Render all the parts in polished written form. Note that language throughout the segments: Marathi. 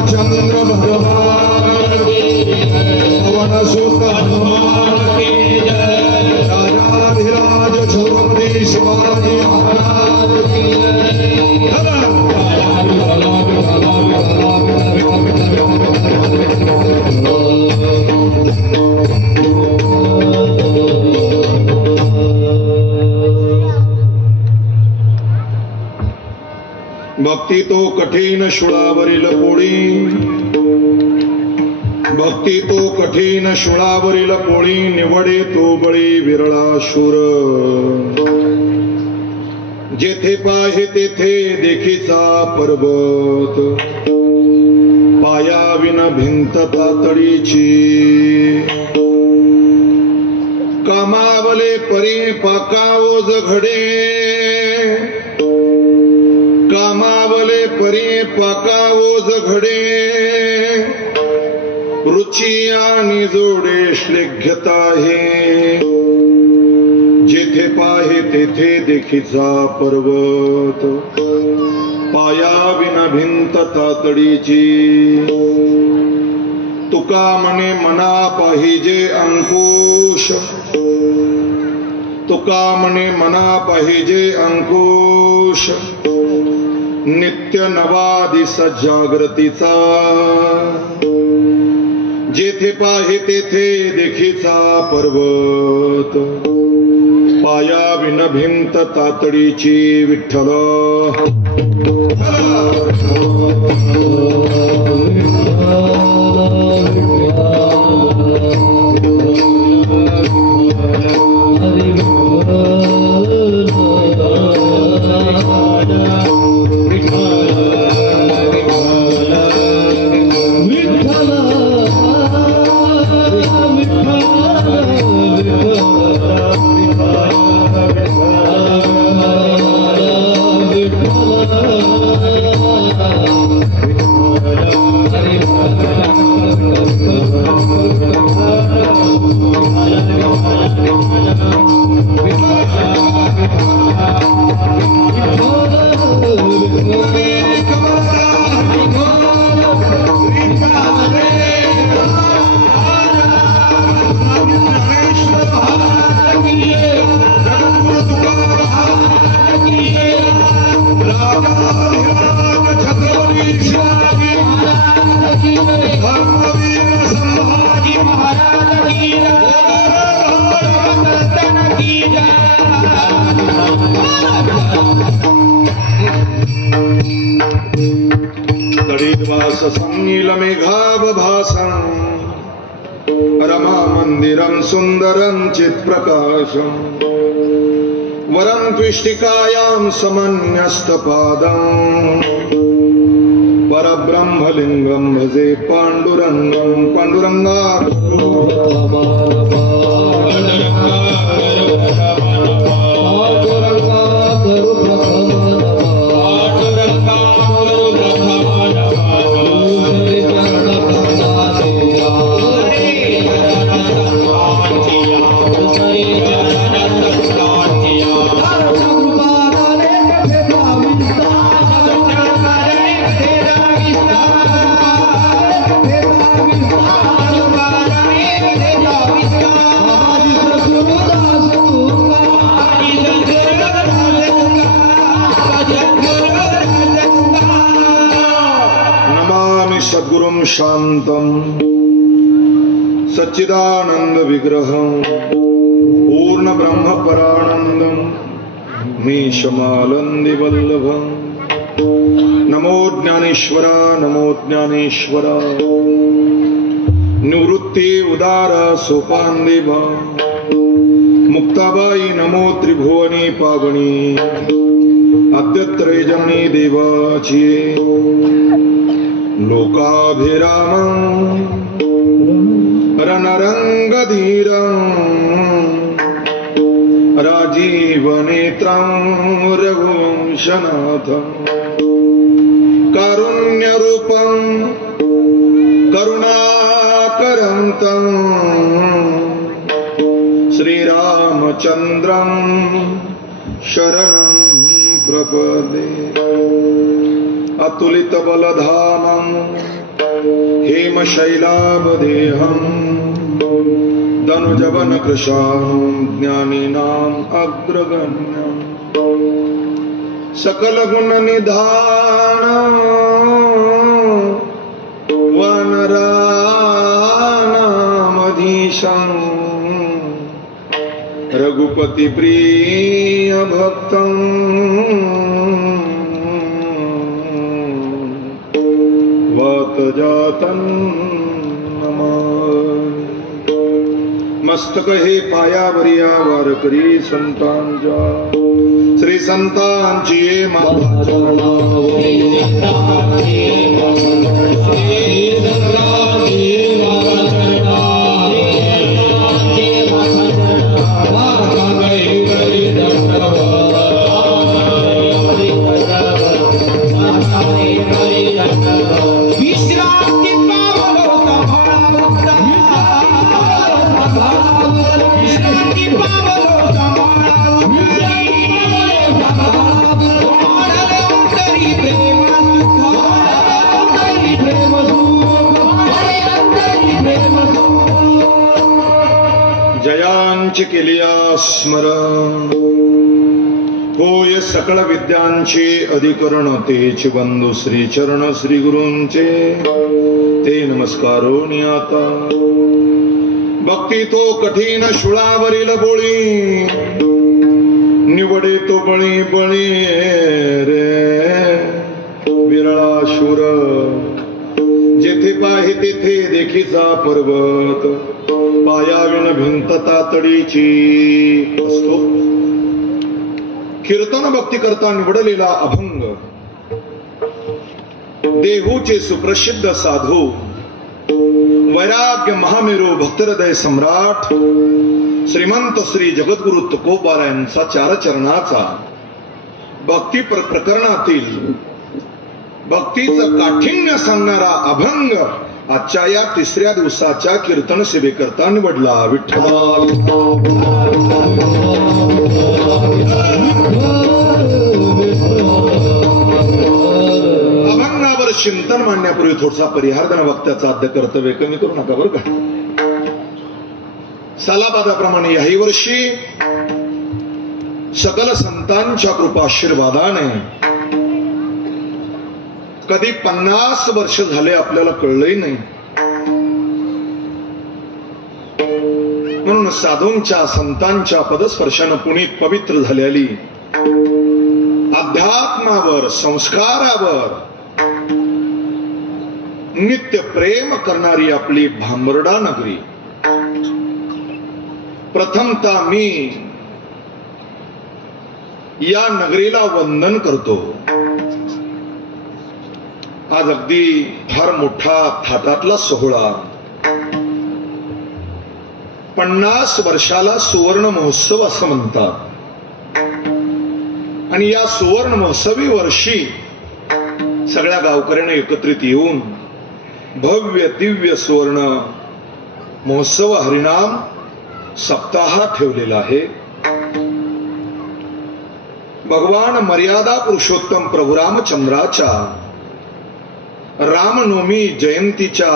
रामचंद्र भगवान पवन सुत हनुमान की जय। राजाधिराज छत्रपति शिवाजी महाराज की भक्ती तो कठीण शूळावरील पोळी, भक्ती तो कठीण शूळावरील पोळी, निवडे तो बळी विरळा शूर। जेथे पाहे तेथे देखीचा पर्वत, पायाविन भिंत तातडीची। कामावले परी पाकावोज घडे, कामावले परी पाकावोज घडे। रुची आणि जोडे श्लेघ्यता आहे, जेथे पाहे तेथे देखीचा पर्वत, पायाविना भिंत तातडीची। तुका म्हणे मना पाहिजे अंकुश, तुका म्हणे मना पाहिजे अंकुश। नित्य नवा दिस जागृतीचा, जेथे पाहे तेथे देखीचा पर्वत, पायाविन भिंत तातडीची। विठ्ठल संनीलमेघावभासं रमा मंदिरं सुंदरं चित्प्रकाशं। वरं त्विष्टिकायां समन्यस्तपादं, परब्रह्मलिंगं भजे पांडुरंगं। पांडुरंगा सद्गुरुं शांतं सच्चिदानंद विग्रहं पूर्ण ब्रह्म परानंदं मीशमालंदि वल्लभं। नमो ज्ञानेश्वरा, नमो ज्ञानेश्वरा। निवृत्ति उदारा सोपान देवा, मुक्ताबाई नमो त्रिभुवनी पावनी। अद्यत्रे जननी देवाची लोकाभिरामं रणरंगधीरं। राजीवनेत्रं रघुवंशनाथं। कारुण्यरूपं करुणाकरं तं। श्रीरामचन्द्रं शरणं प्रपदे। अतुलित बलधामं हेमशैलावदेहं दनुजवन कृशानं ज्ञानीनाम् अग्रगण्यं सकल गुण निधानं वानराणामधीशं रघुपति प्रिय भक्तं वत जातं नमामि। मस्तक हे पायावरिया वार करी संतांच्या श्री संतांची ये जयांची केलिया स्मरण होय सकळ विद्यांचे अधिकरण तेच बंधू श्री चरण श्री गुरूंचे ते नमस्कारो नियाता भक्ती तो कठीण शुळावरील बोळी निवडे तो बळी बळी रे विरळा शूर जेथे पाहे तेथे देखीचा पर्वत पायाविन भिंत तातडीची असतो। कीर्तन भक्ती करता निवडलेला अभंग देहूचे सुप्रसिद्ध साधू वैराग्य महामेरू भक्तहृदय सम्राट श्रीमंत श्री जगद्गुरु तुकोबारा यांचा चार चरणाचा भक्ती प्रकरणातील भक्तीचं काठिण्य सांगणारा अभंग आजच्या या तिसऱ्या दिवसाच्या कीर्तन सेवेकरता निवडला। विठ्ठला अभंगावर चिंतन मांडण्यापूर्वी थोडासा परिहार देणं भक्ताचं आद्य कर्तव्य कमी करू नका बरं का। सालाबादाप्रमाणे याही वर्षी सकल संतांच्या कृपाशीर्वादाने कधी 50 वर्ष झाले आपल्याला कळलंही नाही, म्हणून साधूंच्या संतांच्या पदस्पर्शानं पुनीत पवित्र झालेली अध्यात्मावर संस्कारावर नित्य प्रेम करणारी आपली भांबर्डा नगरी। प्रथमतः मी या नगरीला वंदन करतो। आज अगदी फार मोठा थाटातला सोहळा 50 वर्षाला सुवर्ण महोत्सव असं म्हणतात आणि या सुवर्ण महोत्सवी वर्षी सगळ्या गावकऱ्यांना एकत्रित येऊन भव्य दिव्य सुवर्ण महोत्सव हरिनाम सप्ताह ठेवलेला आहे। भगवान मर्यादा पुरुषोत्तम प्रभू रामचंद्राच्या रामनवमी जयंतीच्या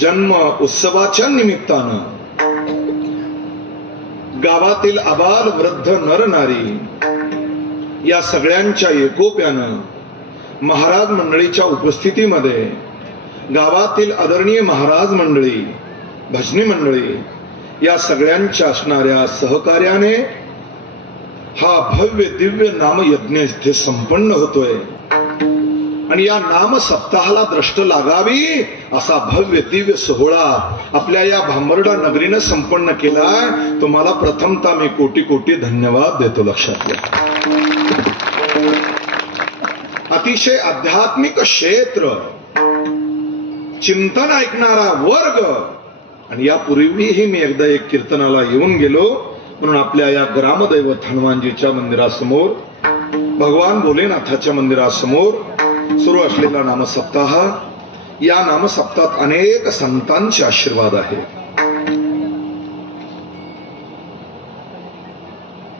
जन्म उत्सवाच्या निमित्तानं गावातील आबाल वृद्ध नर नारी या सगळ्यांच्या एकोप्यानं महाराज मंडळीच्या उपस्थितीमध्ये गावातील आदरणीय महाराज मंडळी भजनी मंडळी या सगळ्यांच्या असणाऱ्या सहकार्याने हा भव्य दिव्य नामयज्ञ इथे संपन्न होतोय आणि या नाम सप्ताहाला दृष्ट लागावी असा भव्य दिव्य सोहळा आपल्या या भांबर्डा नगरीने संपन्न केलाय। तुम्हाला प्रथमतः मी कोटी कोटी धन्यवाद देतो। लक्षात घ्या, अतिशय आध्यात्मिक क्षेत्र, चिंतन ऐकणारा वर्ग आणि यापूर्वीही मी एकदा एक कीर्तनाला येऊन गेलो, म्हणून आपल्या या ग्रामदैवत हनुमानजीच्या मंदिरासमोर भगवान भोलेनाथाच्या मंदिरासमोर सुरू असलेला नामसप्ताह, या नामसप्ताहात अनेक संतांचे आशीर्वाद आहे।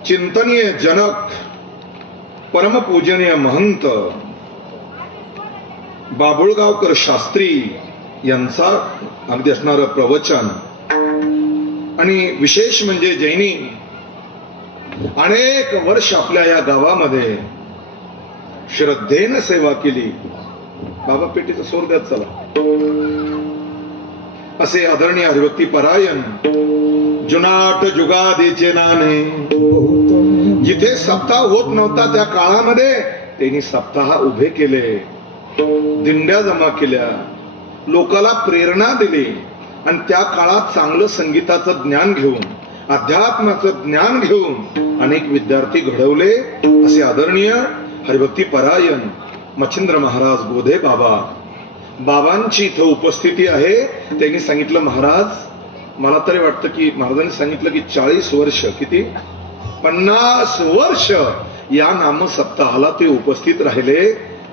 चिंतनीय जनक परमपूजनीय महंत बाबुळगावकर शास्त्री यांचा अगदी असणारं प्रवचन आणि विशेष म्हणजे जैनी अनेक वर्ष आपल्या या गावामध्ये श्रद्धेनं सेवा केली. बाबा पेटीचं सोर द्यात चला. असे आदरणीय हरिभक्ती परायण जुनाट जुगादीचे नाणे, जिथे सप्ताह होत नव्हता त्या काळामध्ये त्यांनी सप्ताह उभे केले, दिंड्या जमा केल्या, लोकाला प्रेरणा दिली आणि त्या काळात चांगलं संगीताचं ज्ञान घेऊन, अध्यात्माचं ज्ञान घेऊन अनेक विद्यार्थी घडवले. असे आदरणीय हरिभक्ती परायण मच्छिंद्र महाराज बोधे बाबांची इथं उपस्थिती आहे. त्यांनी सांगितलं, महाराज मला तरी वाटतं की महाराजांनी सांगितलं की 40 वर्ष, किती 50 वर्ष या नाम सप्ताहाला ते उपस्थित राहिले.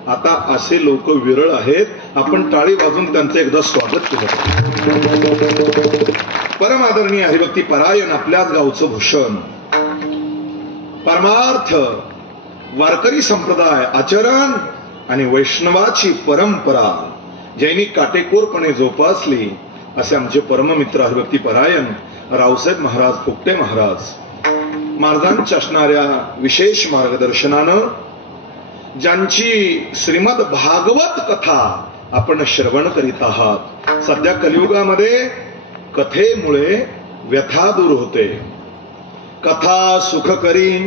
आता असे लोक विरळ आहेत. आपण टाळी वाजून त्यांचं एकदा स्वागत केलं. परम आदरणीय हरिभक्ती परायण आपल्याच गावचं भूषण, परमार्थ वारकरी संप्रदाय आचरण आणि वैष्णवाची परंपरा ज्यांनी काटेकोरपणे जोपासली असे आमचे परममित्र हरिभक्ती परायण रावसाहेब महाराज फुकटे महाराजांच्या असणाऱ्या विशेष मार्गदर्शनानं ज्यांची श्रीमद भागवत कथा आपण श्रवण करीत आहात. सध्या कलियुगामध्ये कथेमुळे व्यथा दूर होते. कथा सुख करी,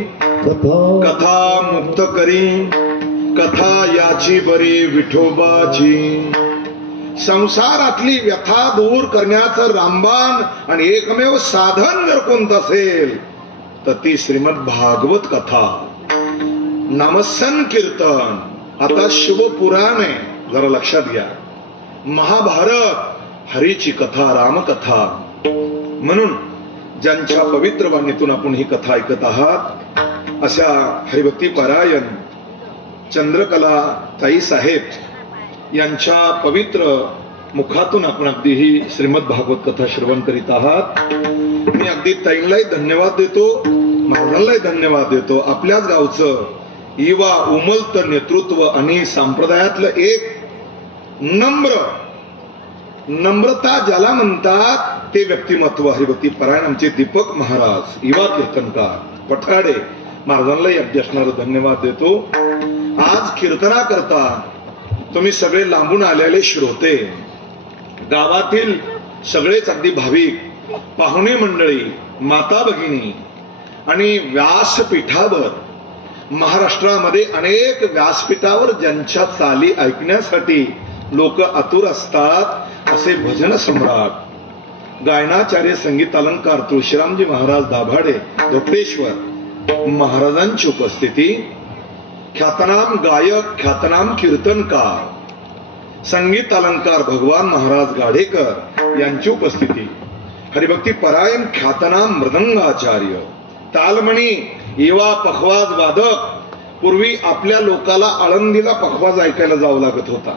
कथा मुक्त करी, कथा याची बरी विठोबाची. संसारातली व्यथा दूर करण्याचं रामबाण आणि एकमेव साधन जर कोणतं असेल तर ती श्रीमद भागवत कथा, नामस्मरण कीर्तन. आता शिवपुराण आहे, जरा लक्षात घ्या. महाभारत हरीची कथा, रामकथा. म्हणून ज्यांच्या पवित्र वाणीतून आपण ही कथा ऐकत आहात अशा हरिभक्ती परायण चंद्रकला ताई साहेब यांच्या पवित्र मुखातून आपण अगदी ही श्रीमद भागवत कथा श्रवण करीत आहात. मी अगदी ताईंलाही धन्यवाद देतो, महाराजांनाही धन्यवाद देतो. आपल्याच गावचं युवा उमलत नेतृत्व आणि संप्रदायातलं एक नम्रता ज्याला म्हणतात ते व्यक्तिमत्व हरिभक्ती परायण आमचे दीपक महाराज, युवा कीर्तनकार पठाडे, महाराजांनाही अगदी असणारा धन्यवाद देतो. आज कीर्तना करता तुम्ही सगळे लांबून आलेले श्रोते, गावातील सगळेच अगदी भाविक, पाहुणे मंडळी, माता भगिनी आणि व्यासपीठावर महाराष्ट्रामध्ये अनेक व्यासपीठावर ज्यांच्या चाली ऐकण्यासाठी लोक आतुर असतात असे भजन सम्राट गायनाचार्य संगीत अलंकार तुळशीरामजी महाराज दाभाडे धोपेश्वर महाराजांची उपस्थिती, ख्यातनाम गायक, ख्यातनाम कीर्तनकार, संगीत अलंकार भगवान महाराज गाडेकर यांची उपस्थिती, हरिभक्ती परायण ख्यातनाम मृदंगाचार्य, तालमणी युवा पखवाज वादक. पूर्वी आपल्या लोकाला आळंदीला पखवाज ऐकायला जावं लागत होता.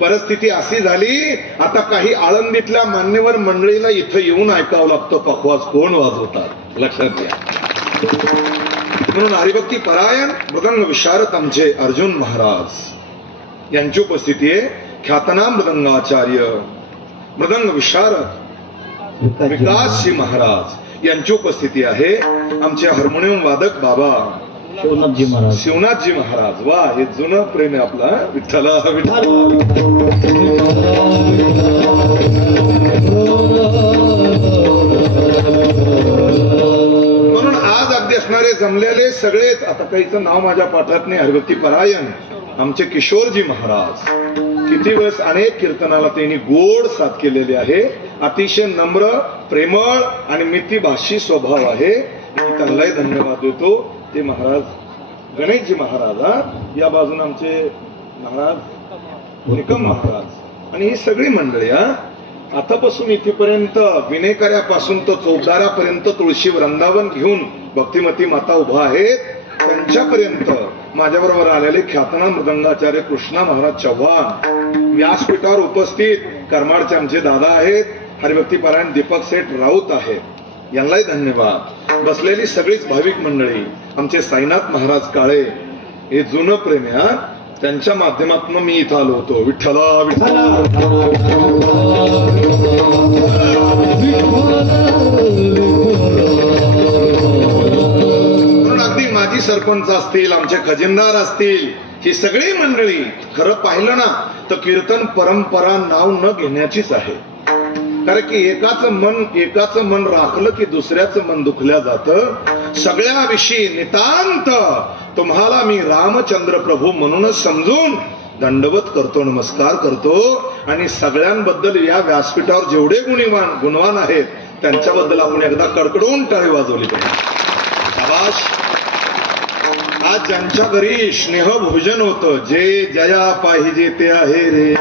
परिस्थिती अशी झाली आता काही आळंदीतल्या मान्यवर मंडळीला इथं येऊन ऐकावं लागतं पखवाज कोण वाजवतात. लक्षात घ्या. म्हणून हरिभक्ती परायण मृदंग विशारद आमचे अर्जुन महाराज यांची उपस्थिती आहे. ख्यातनाम मृदंगाचार्य, मृदंग विशारद विकासजी महाराज यांची उपस्थिती आहे. आमचे हार्मोनियम वादक बाबा शिवनाथजी महाराज. वा, हे जुनं प्रेम आहे आपला. विठ्ठला विठ्ठल. म्हणून आज अगदी असणारे जमलेले सगळेच, आता काहीचं नाव माझ्या पाठात नाही, हरिभक्ती परायण आमचे किशोरजी महाराज. किती वेळेस अनेक कीर्तनाला त्यांनी गोड साथ केलेली आहे. अतिशय नम्र, प्रेमळ आणि मितीभाषी स्वभाव आहे. मी त्यांनाही धन्यवाद देतो. ते महाराज गणेशजी महाराज, या बाजून आमचे महाराज निकम महाराज आणि ही सगळी मंडळी आतापासून इथेपर्यंत विनेकऱ्यापासून तर चौदारापर्यंत तुळशी वृंदावन घेऊन भक्तिमती माता उभा आहेत. त्यांच्यापर्यंत माझ्याबरोबर आलेले ख्यातनाम मृदंगाचार्य कृष्णा महाराज चव्हाण, व्यासपीठावर उपस्थित करमाडचे आमचे दादा आहेत, हरिभक्ती परायण दीपक सेठ राऊत आहेत, यांनाही धन्यवाद. बसलेली सगळीच भाविक मंडळी, आमचे साईनाथ महाराज काळे, हे जुनं प्रेम आहे. त्यांच्या माध्यमातून मी इथं आलो होतो. विठ्ठला विठ्ठला. म्हणून अगदी माजी सरपंच असतील, आमचे खजिनदार असतील, ही सगळी मंडळी खरं पाहिलं ना तर कीर्तन परंपरा नाव न घेण्याचीच आहे. कारण की एकाचं मन राखलं की दुसऱ्याचं मन दुखल्या जातं. सगळ्याविषयी नितांत तुम्हाला मी रामचंद्र प्रभू म्हणूनच समजून दंडवत करतो, नमस्कार करतो. आणि सगळ्यांबद्दल या व्यासपीठावर जेवढे गुणवान आहेत त्यांच्याबद्दल आपण एकदा कडकडून टाळी वाजवली पाहिजे. शाबाश. आज ज्यांच्या घरी स्नेह भोजन होतं, जे जया पाहिजे ते आहे रे.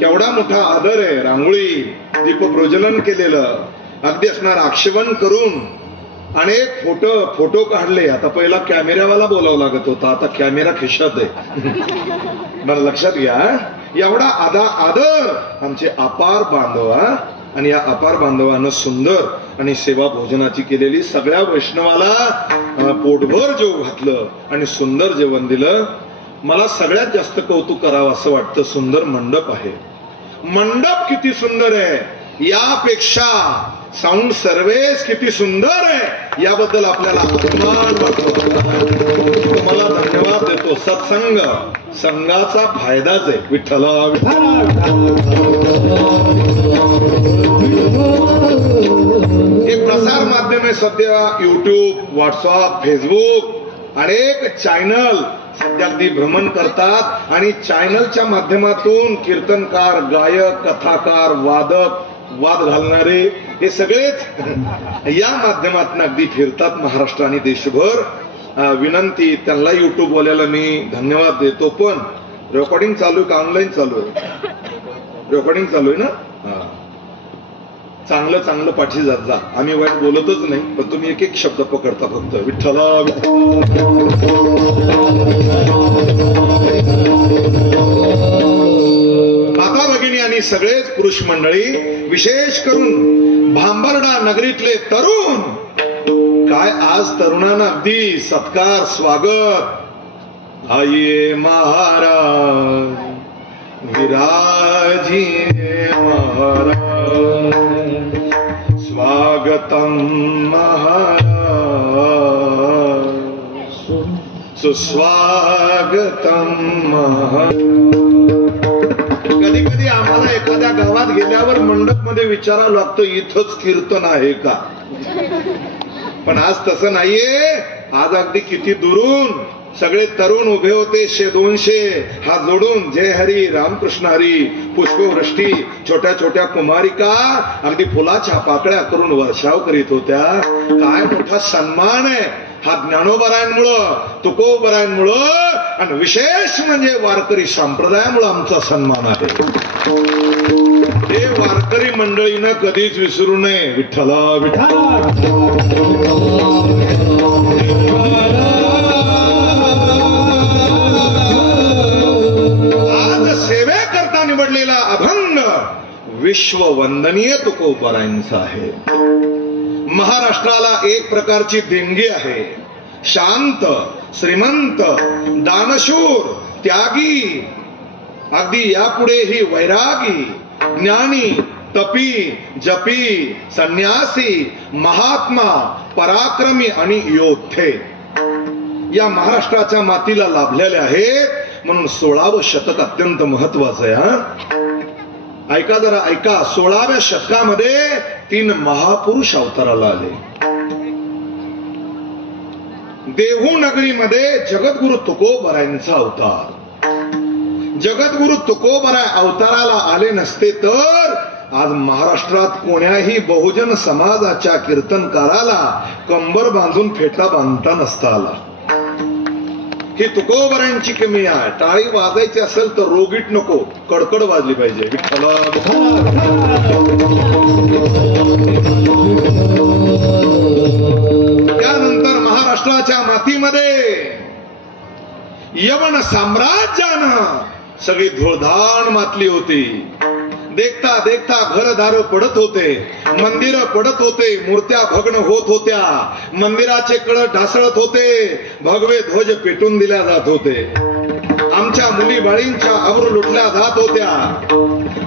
केवढा मोठा आदर आहे. रांगोळी दीपप्रज्वलन केलेलं, अगदी असणार आक्षेपण करून अनेक फोटो काढले. आता पहिला कॅमेरावाला बोलावं लागत होता, आता कॅमेरा खिशात आहे. मला लक्षात घ्या, एवढा आदर आमचे अपार बांधव. आणि या अपार बांधवानं सुंदर आणि सेवा भोजनाची केलेली, सगळ्या वैष्णवाला पोटभर जेव घातलं आणि सुंदर जेवण दिलं. मला सगळ्यात जास्त कौतुक करावं असं वाटतं. सुंदर मंडप आहे. मंडप किती सुंदर आहे, यापेक्षा साऊंड सर्व्हिस किती सुंदर आहे, याबद्दल आपल्याला अभिमान वाटतो. तुम्हाला धन्यवाद देतो. सत्संग संघाचा फायदाच आहे. विठ्ठला हे प्रसार माध्यम आहे सध्या. युट्यूब, व्हॉट्सअप, फेसबुक अनेक चॅनल सध्या अगदी भ्रमण करतात. आणि चॅनलच्या माध्यमातून कीर्तनकार, गायक, कथाकार, वादक, वाद घालणारे हे सगळेच या माध्यमातून अगदी फिरतात महाराष्ट्र आणि देशभर. विनंती, त्यांना युट्यूब वाल्याला मी धन्यवाद देतो. पण रेकॉर्डिंग चालू आहे का ऑनलाईन चालू आहे? रेकॉर्डिंग चालू आहे ना. चांगलं पाठी जात जा. आम्ही वाईट बोलतच नाही, पण तुम्ही एक एक शब्द पकडता फक्त. विठ्ठला माता भगिनी आणि सगळेच पुरुष मंडळी, विशेष करून भांबर्डा नगरीतले तरुण, काय आज तरुणांना अगदी सत्कार, स्वागत. आइए महाराज, विराजिए महाराज, स्वागतम महाराज, सुस्वागतम महाराज. कधी कधी आम्हाला एखाद्या गावात गेल्यावर मंडप मध्ये विचारावं लागतं, इथंच कीर्तन आहे का? पण आज तसं नाहीये. आज अगदी किती दुरून सगळे तरुण उभे होते, 100-200 हात जोडून जय हरी, रामकृष्ण हरी, पुष्पवृष्टी. छोट्या छोट्या कुमारिका अगदी फुलाच्या पाकळ्या करून वर्षाव करीत होत्या. काय मोठा सन्मान आहे हा ज्ञानोबरायांमुळं, तुकोबरायांमुळं, आणि विशेष म्हणजे वारकरी संप्रदायामुळे आमचा सन्मान आहे. हे वारकरी मंडळीनं कधीच विसरू नये. विठ्ठला विठ्ठला. आज सेवेकरता निवडलेला अभंग विश्ववंदनीय तुकोबरायांचा आहे. महाराष्ट्राला एक प्रकारची देणगी आहे. शांत, श्रीमंत, दानशूर, त्यागी, अगदी यापुढेही वैरागी, ज्ञानी, तपी, जपी, संन्यासी, महात्मा, पराक्रमी आणि योद्धे या महाराष्ट्राच्या मातीला लाभलेले आहेत. म्हणून 16वं शतक अत्यंत महत्वाचं आहे. ऐका जरा, ऐका. 16व्या शतकामध्ये 3 महापुरुष अवताराला आले. देहू नगरीमध्ये जगद्गुरु तुकोबरायांचा अवतार. जगद्गुरु तुकोबराय अवताराला आले नसते तर आज महाराष्ट्रात कोण्याही बहुजन समाजाच्या कीर्तनकाराला कंबर बांधून फेटा बांधता नसता आला. ही तुकोबरायांची कमी आहे. टाळी वाजायची असेल तर रोगीट नको, कडकड वाजली पाहिजे. विठ्ठला. त्यानंतर महाराष्ट्राच्या मातीमध्ये यवन साम्राज्यानं सगळी धुळधाण मातली होती. देखता देखता घरदार पडत होते, मंदिर पडत होते, मूर्त्या भग्न होत होत्या, मंदिराचे कळस ढासळत होते, भगवे ध्वज पेटून दिल्या जात होते. आमच्या मुली बाळींच्या अब्रू लुटल्या जात होत्या.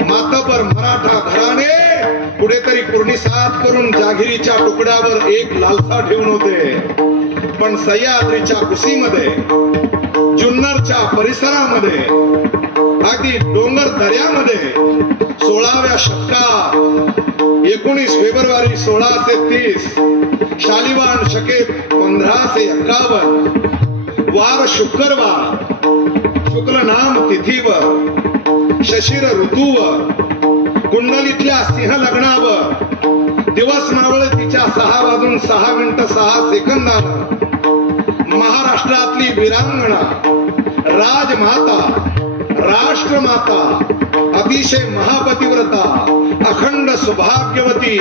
मातबर मराठा घराणे कुठेतरी कुर्णिसात करून जागिरीच्या तुकड्यावर एक लालसा ठेवून होते. पण सह्याद्रीच्या कुशीमध्ये, जुन्नरच्या परिसरामध्ये, अगदी डोंगर दऱ्यामध्ये 16व्या शतकात 19 फेब्रुवारी 1630 शालिवान शके 1551 वार शुक्रवार शुक्ल नाम तिथीवर शशिर ऋतूवर कुंडलीतल्या सिंह लग्नावर दिवस मावळतीच्या 6:06 महाराष्ट्रातली वीरांगणा, राजमाता, राष्ट्रमाता, अतिशय महापतिव्रता, अखंड सौभाग्यवती,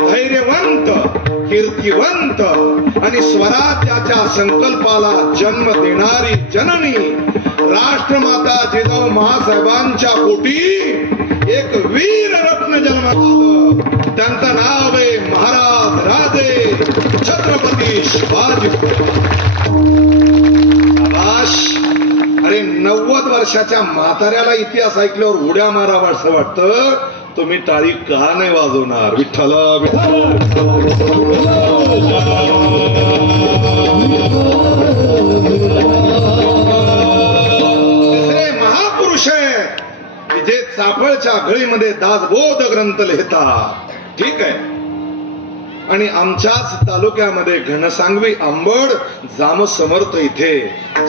धैर्यवंत, कीर्तिवंत आणि स्वराज्याच्या संकल्पाला जन्म देणारी जननी राष्ट्रमाता जिजाऊ महासाहेबांच्या पोटी एक वीर रत्न जन्मात आलं. त्यांचं नाव आहे महाराज राजे छत्रपती शिवाजी. अरे 90 वर्षाच्या म्हाताऱ्याला इतिहास ऐकल्यावर उड्या मारावा असं वाटतं. तुम्ही टाळी का नाही वाजवणार? विठ्ठला तिसरे महापुरुष आहे जे चाफळच्या घळीमध्ये दासबोध ग्रंथ लिहितात. ठीक आहे. आणि आमच्याच तालुक्यामध्ये घनसांगवी आंबड जाम समर्थ इथे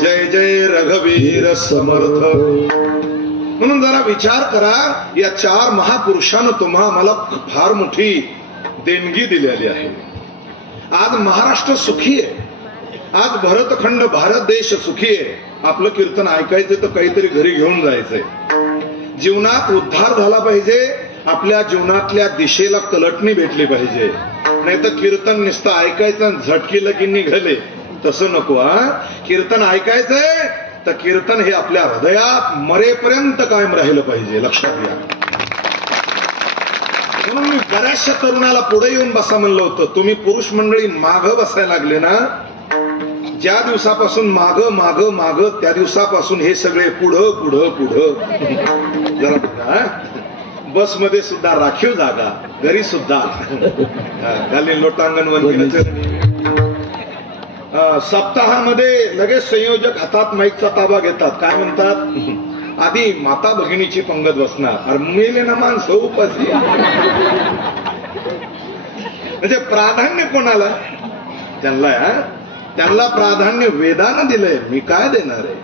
जय जय रघुवीर समर्थ. म्हणून जरा विचार करा, या 4 महापुरुषांना तुम्हा मला फार मोठी देणगी दिलेली आहे. आज महाराष्ट्र सुखी आहे. आज भरतखंड भारत देश सुखी आहे. आपलं कीर्तन ऐकायचं तर काहीतरी घरी घेऊन जायचंय. जीवनात उद्धार झाला पाहिजे. आपल्या जीवनातल्या दिशेला कलटणी भेटली पाहिजे. नाही तर कीर्तन नुसतं ऐकायचं झटकीलं की निघाले तसं नको. कीर्तन ऐकायचंय तर कीर्तन हे आपल्या हृदयात मरेपर्यंत कायम राहिलं पाहिजे. लक्षात घ्या. म्हणून मी बऱ्याचशा तरुणाला पुढे येऊन बसा म्हणलं होतं. तुम्ही पुरुष मंडळी माग बसायला लागले ना, ज्या दिवसापासून माग माग माग त्या दिवसापासून हे सगळे पुढं पुढं पुढं. जरा बघा, बसमध्ये सुद्धा राखीव जागा, घरी सुद्धा खाली लोटांगण वंदीचं. सप्ताहामध्ये लगेच संयोजक हातात माईकचा ताबा घेतात. काय म्हणतात? आधी माता भगिनीची पंगत बसणार. अरे मेले ना माणसं उपासी. म्हणजे प्राधान्य कोणाला? त्यांना प्राधान्य वेदानं दिलंय. मी काय देणार आहे?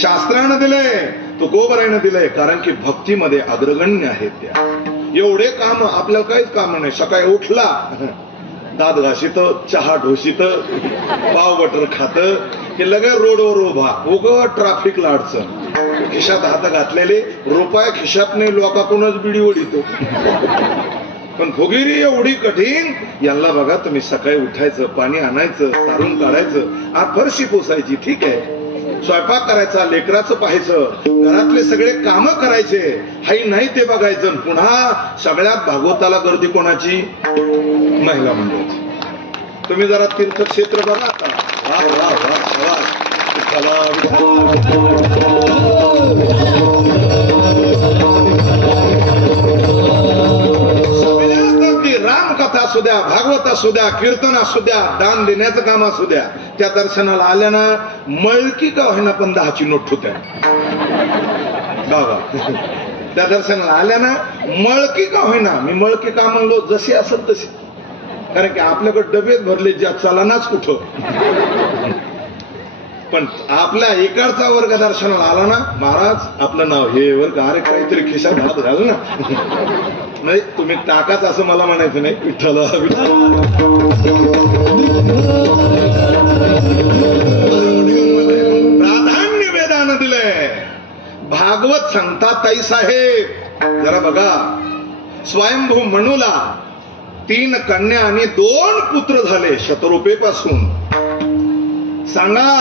शास्त्रानं दिलंय, तुकोबरायनं दिलंय. कारण की भक्तीमध्ये अग्रगण्य आहेत त्या. एवढे काम आपल्याला काहीच काम नाही. सकाळी उठला, दात घाशीत, चहा ढोशीत, पाव बटर खात की लगे रोडवर उभा ट्राफिकला अडचण. खिशात हात घातलेले, रुपया खिशात नाही, लोकांकडूनच बिडी ओढितो. पण फुगिरी एवढी कठीण. यांना बघा तुम्ही, सकाळी उठायचं, पाणी आणायचं, सारून काढायचं, आज फरशी पुसायची, ठीक आहे, स्वयंपाक करायचा, लेकराचं पाहायचं, घरातले सगळे काम करायचे, हाई नाही ते बघायचं. पुन्हा सगळ्यात भागवताला गर्दी कोणाची? महिला मंडळाची. तुम्ही जरा तीर्थक्षेत्र बघा आता. रामकथा असू द्या, भागवत असू द्या, कीर्तन असू द्या, दान देण्याचं काम असू द्या, त्या दर्शनाला आल्या ना, मळकी का होईना पण 10ची नोट होत्या. बाबा त्या दर्शनाला आल्या ना, मळकी का होईना. मी मळकी का म्हणलो? जशी असेल तशी. कारण की आपल्याकडे डबेच भरले, ज्या चलानाच कुठं. पण आपल्या इकडचा वर्ग दर्शनाला आला ना, महाराज आपलं नाव हे वर्ग, अरे काहीतरी खिशात हात घाल ना. नाही तुम्ही टाकाच असं मला म्हणायचं नाही. विठ्ठला प्राधान्य वेदानं दिलंय. भागवत सांगतात ताई साहेब, जरा बघा, स्वयंभू मनुला 3 कन्या आणि 2 पुत्र झाले शतरूपेपासून. सांगा,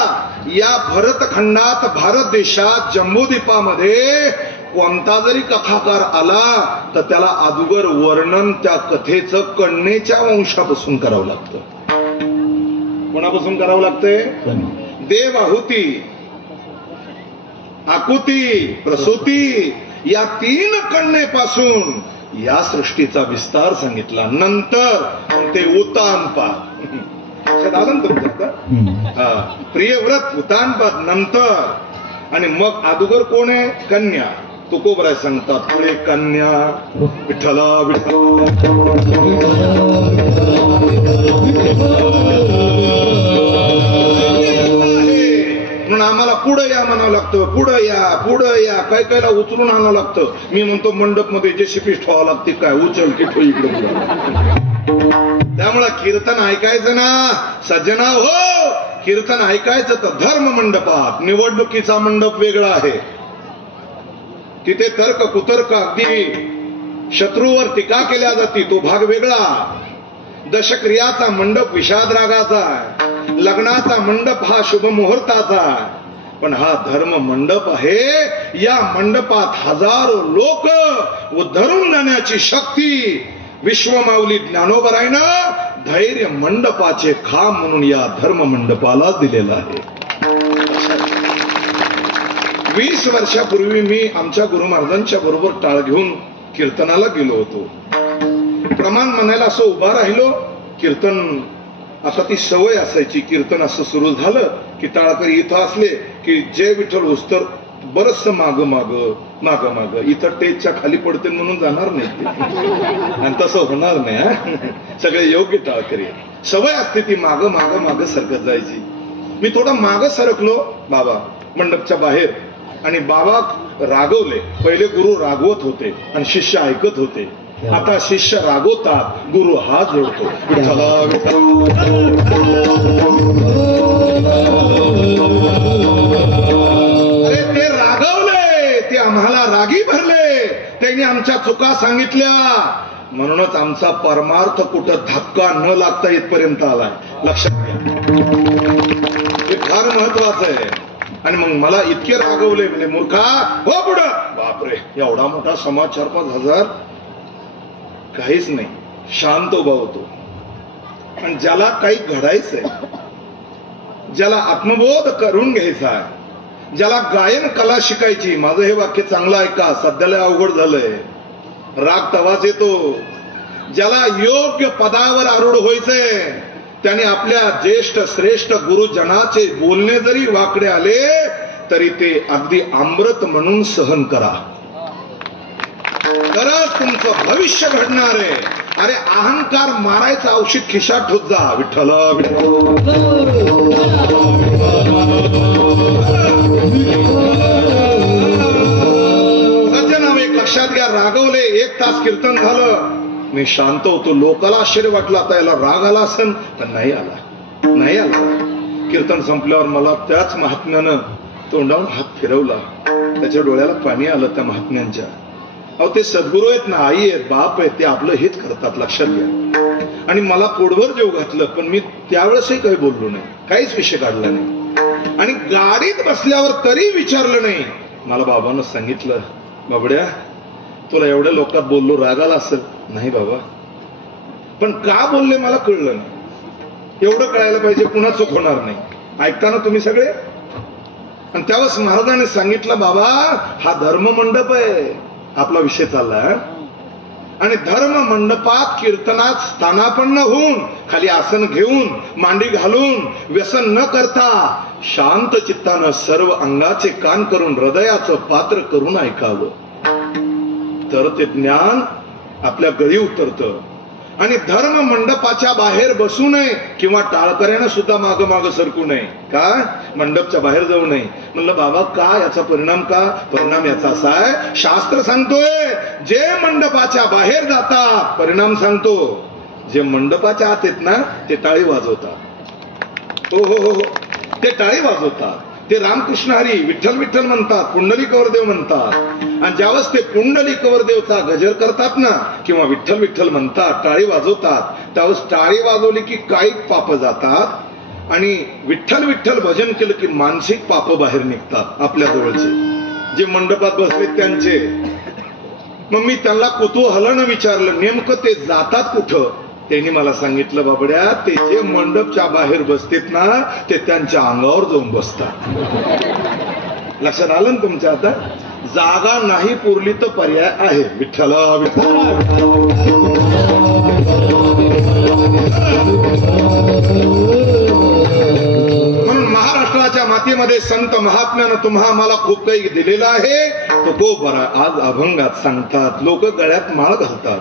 या भरतखंडात, भारत देशात, जम्बूद्वीपामध्ये कोणता जरी कथाकार आला तर त्याला अगोदर वर्णन त्या कथेचं कन्येच्या वंशापासून करावं लागतं. कोणापासून करावं लागतंय? देव आहुती. आकुती, प्रसूती या 3 कन्येपासून या सृष्टीचा विस्तार सांगितला. नंतर ते उतानपात प्रियव्रत उतानपात नंतर आणि मग अगोदर कोण आहे? कन्या. तुकोबराय सांगतात पुढे कन्या विठ्ठला म्हणून आम्हाला पुढं या म्हणावं लागतं. पुढं या काय कायला उचलून आणावं लागतं. मी म्हणतो मंडप मध्ये जे शिपीस ठेवावं लागते काय उचल की ठो इकडे. त्यामुळं कीर्तन ऐकायचं ना सज्जना हो. कीर्तन ऐकायचं तर धर्म मंडपात. निवडणुकीचा मंडप वेगळा आहे. तिथे तर्क कुतर्क अगदी शत्रूवर टीका केल्या जाती तो भाग वेगळा. दशक्रियाचा मंडप विषाद रागाचा आहे. लग्नाचा मंडप हा शुभ मुहूर्ताचा आहे. पण हा धर्म मंडप आहे. या मंडपात हजारो लोक उद्धरून जाण्याची शक्ती विश्वमाऊली ज्ञानोबरायनं धैर्य मंडपाचे खांब म्हणून या धर्म मंडपाला दिलेला आहे. 20 वर्षापूर्वी मी आमच्या गुरु महाराजांच्या बरोबर टाळ घेऊन कीर्तनाला गेलो होतो. प्रमाण म्हणायला असं उभा राहिलो. कीर्तन आता ती सवय असायची. कीर्तन असं सुरू झालं की टाळकरी इथं असले की जय विठ्ठल उस्तर बरच माग माग माग माग. इथं टेजच्या खाली पडते म्हणून जाणार नाही आणि तसं होणार नाही. सगळे योग्य टाळकरी. सवय असते ती माग माग माग सरकत जायची. मी थोडा माग सरकलो बाबा मंडपच्या बाहेर आणि बाबा रागवले. पहिले गुरु रागवत होते आणि शिष्य ऐकत होते. आता शिष्य रागवतात, गुरु हात जोडतो. अरे ते रागवले, ते आम्हाला रागी भरले. त्यांनी आमच्या चुका सांगितल्या म्हणूनच आमचा परमार्थ कुठं धक्का न लागता इथपर्यंत आलाय. लक्षात घ्या हे फार महत्वाचं आहे. आणि मग मला इतके रागवले म्हणजे मूर्खा हो पुढं. बापरे एवढा मोठा समाज 4-5 हजार काहीच नाही. शांत उभा होतो. आणि ज्याला काही घडायचंय, ज्याला आत्मबोध करून घ्यायचा आहे, ज्याला गायन कला शिकायची. माझं हे वाक्य चांगलं ऐका. सध्याला अवघड झालंय. राग तवाच येतो. ज्याला योग्य पदावर आरूढ व्हायचंय त्याने आपल्या ज्येष्ठ श्रेष्ठ गुरुजनाचे बोलणे जरी वाकडे आले तरी ते अगदी अमृत म्हणून सहन करा. तरच तुमचं भविष्य घडणार आहे. अरे अहंकार मारायचं औषध खिशात ठेवत जा. विठ्ठल सज्जन एक लक्षात घ्या. रागवले. 1 तास कीर्तन झालं. मी शांत होतो. लोकाला आश्चर्य वाटलं आता याला राग आला असेल पण नाही आला. नाही आला. कीर्तन संपल्यावर मला त्याच महात्म्यानं तोंडावून हात फिरवला. त्याच्या डोळ्याला पाणी आलं त्या महात्म्यांच्या. अहो ते सद्गुरू आहेत ना, आई आहेत, बाप आहेत, ते आपलं हेच करतात. लक्षात घ्या. आणि मला पोटभर जेव घातलं पण मी त्यावेळेसही काही बोललो नाही. काहीच विषय काढला नाही. आणि गाडीत बसल्यावर तरी विचारलं नाही. मला बाबांना सांगितलं बाबड्या तुला एवढ्या लोकात बोललो रागाला असेल. नाही बाबा पण का बोलले मला कळलं नाही. एवढं कळायला पाहिजे पुन्हा चूक होणार नाही. ऐकता ना तुम्ही सगळे. आणि त्यावेळेस महाराजांनी सांगितलं बाबा हा धर्म मंडप आहे. आपला विषय चाललाय. आणि धर्म मंडपात कीर्तनात स्थानापन्न होऊन खाली आसन घेऊन मांडी घालून व्यसन न करता शांत चित्तानं सर्व अंगाचे कान करून हृदयाचं पात्र करून ऐकावं तर ते ज्ञान आपल्या गळी उतरतं. आणि धर्म मंडपाच्या बाहेर बसू नये किंवा टाळकऱ्यानं सुद्धा माग माग सरकू नये. काय मंडपच्या बाहेर जाऊ नये. म्हणलं बाबा का याचा परिणाम का? परिणाम याचा असा आहे शास्त्र सांगतोय जे मंडपाच्या बाहेर जातात परिणाम सांगतो. जे मंडपाच्या आत आहेत ना ते टाळी वाजवतात. हो हो हो ते टाळी वाजवतात. ते रामकृष्ण हरी विठ्ठल विठ्ठल म्हणतात. पुंडलिक कवरदेव म्हणतात. आणि ज्यावेळेस ते पुंडलिक कवरदेवचा गजर करतात ना किंवा विठ्ठल विठ्ठल म्हणतात टाळी वाजवतात त्यावेळेस टाळी वाजवली की काही पाप जातात आणि विठ्ठल विठ्ठल भजन केलं की मानसिक पाप बाहेर निघतात आपल्या जवळचे जे मंडपात बसले त्यांचे. मग मी त्यांना कुतूहलानं विचारलं नेमकं ते जातात कुठं. त्यांनी मला सांगितलं बाबड्या ते जे मंडपच्या बाहेर बसतेत ना ते त्यांच्या अंगावर जाऊन बसतात. लक्षात आलं ना तुमच्या? आता जागा नाही पुरली तर पर्याय आहे. विठ्ठला म्हणून महाराष्ट्राच्या मातीमध्ये संत महात्म्यानं तुम्हा मला खूप काही दिलेलं आहे. तो खूप बरा. आज अभंगात सांगतात लोक गळ्यात माळ घालतात.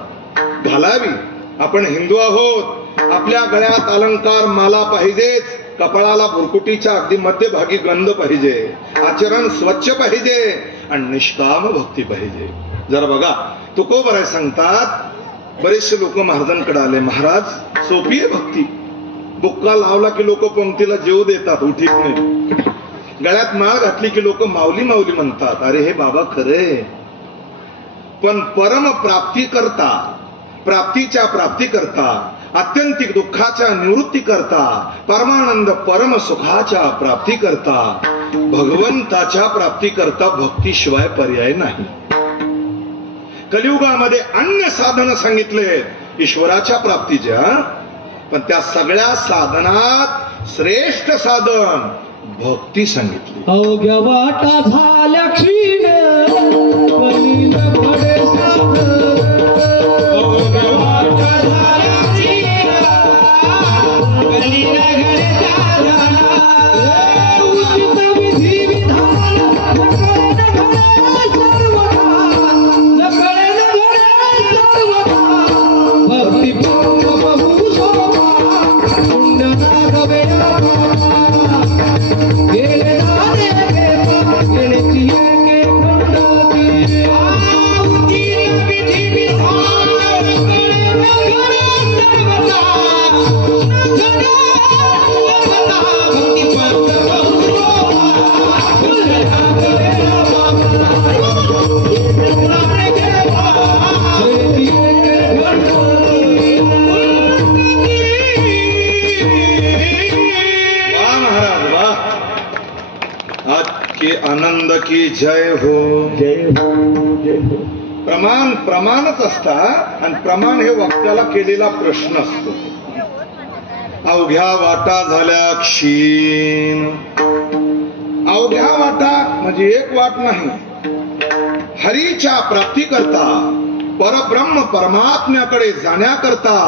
घालावी. आपण हिंदू आहोत. आपल्या गळ्यात अलंकार माला पाहिजेच. कपाळाला भुरकुटीच्या अगदी मध्यभागी गंध पाहिजे. आचरण स्वच्छ पाहिजे आणि निष्काम भक्ती पाहिजे. जरा बघा तुकोबराय सांगतात. बरेचसे लोक महाराजांकडे आले. महाराज सोपी आहे भक्ती. बुक्का लावला की लोक पंक्तीला जेव देतात, उठीत नाही. गळ्यात माळ घातली की लोक माऊली माऊली म्हणतात. अरे हे बाबा खरे, पण परम प्राप्ती करता, प्राप्तीच्या प्राप्ती करता, आत्यंतिक दुःखाच्या निवृत्ती करता, परमानंद परम सुखाच्या प्राप्ती करता, भगवंताच्या प्राप्ती करता भक्तीशिवाय पर्याय नाही. कलियुगामध्ये अन्य साधन सांगितले ईश्वराच्या प्राप्तीच्या, पण त्या सगळ्या साधनात श्रेष्ठ साधन भक्ती सांगितली. अवघ्या वाटा झाल्या क्षीण, आनंद की जय हो. जय हो, जय हो. प्रमाण प्रमाणच असतात आणि प्रमाण हे वाक्याला केलेला प्रश्न असतो. अवघ्या वाटा झाल्या क्षीण. अवघ्या वाटा म्हणजे एक वाट नाही. हरीच्या प्राप्ती करता, परब्रह्म परमात्म्याकडे जाण्याकरता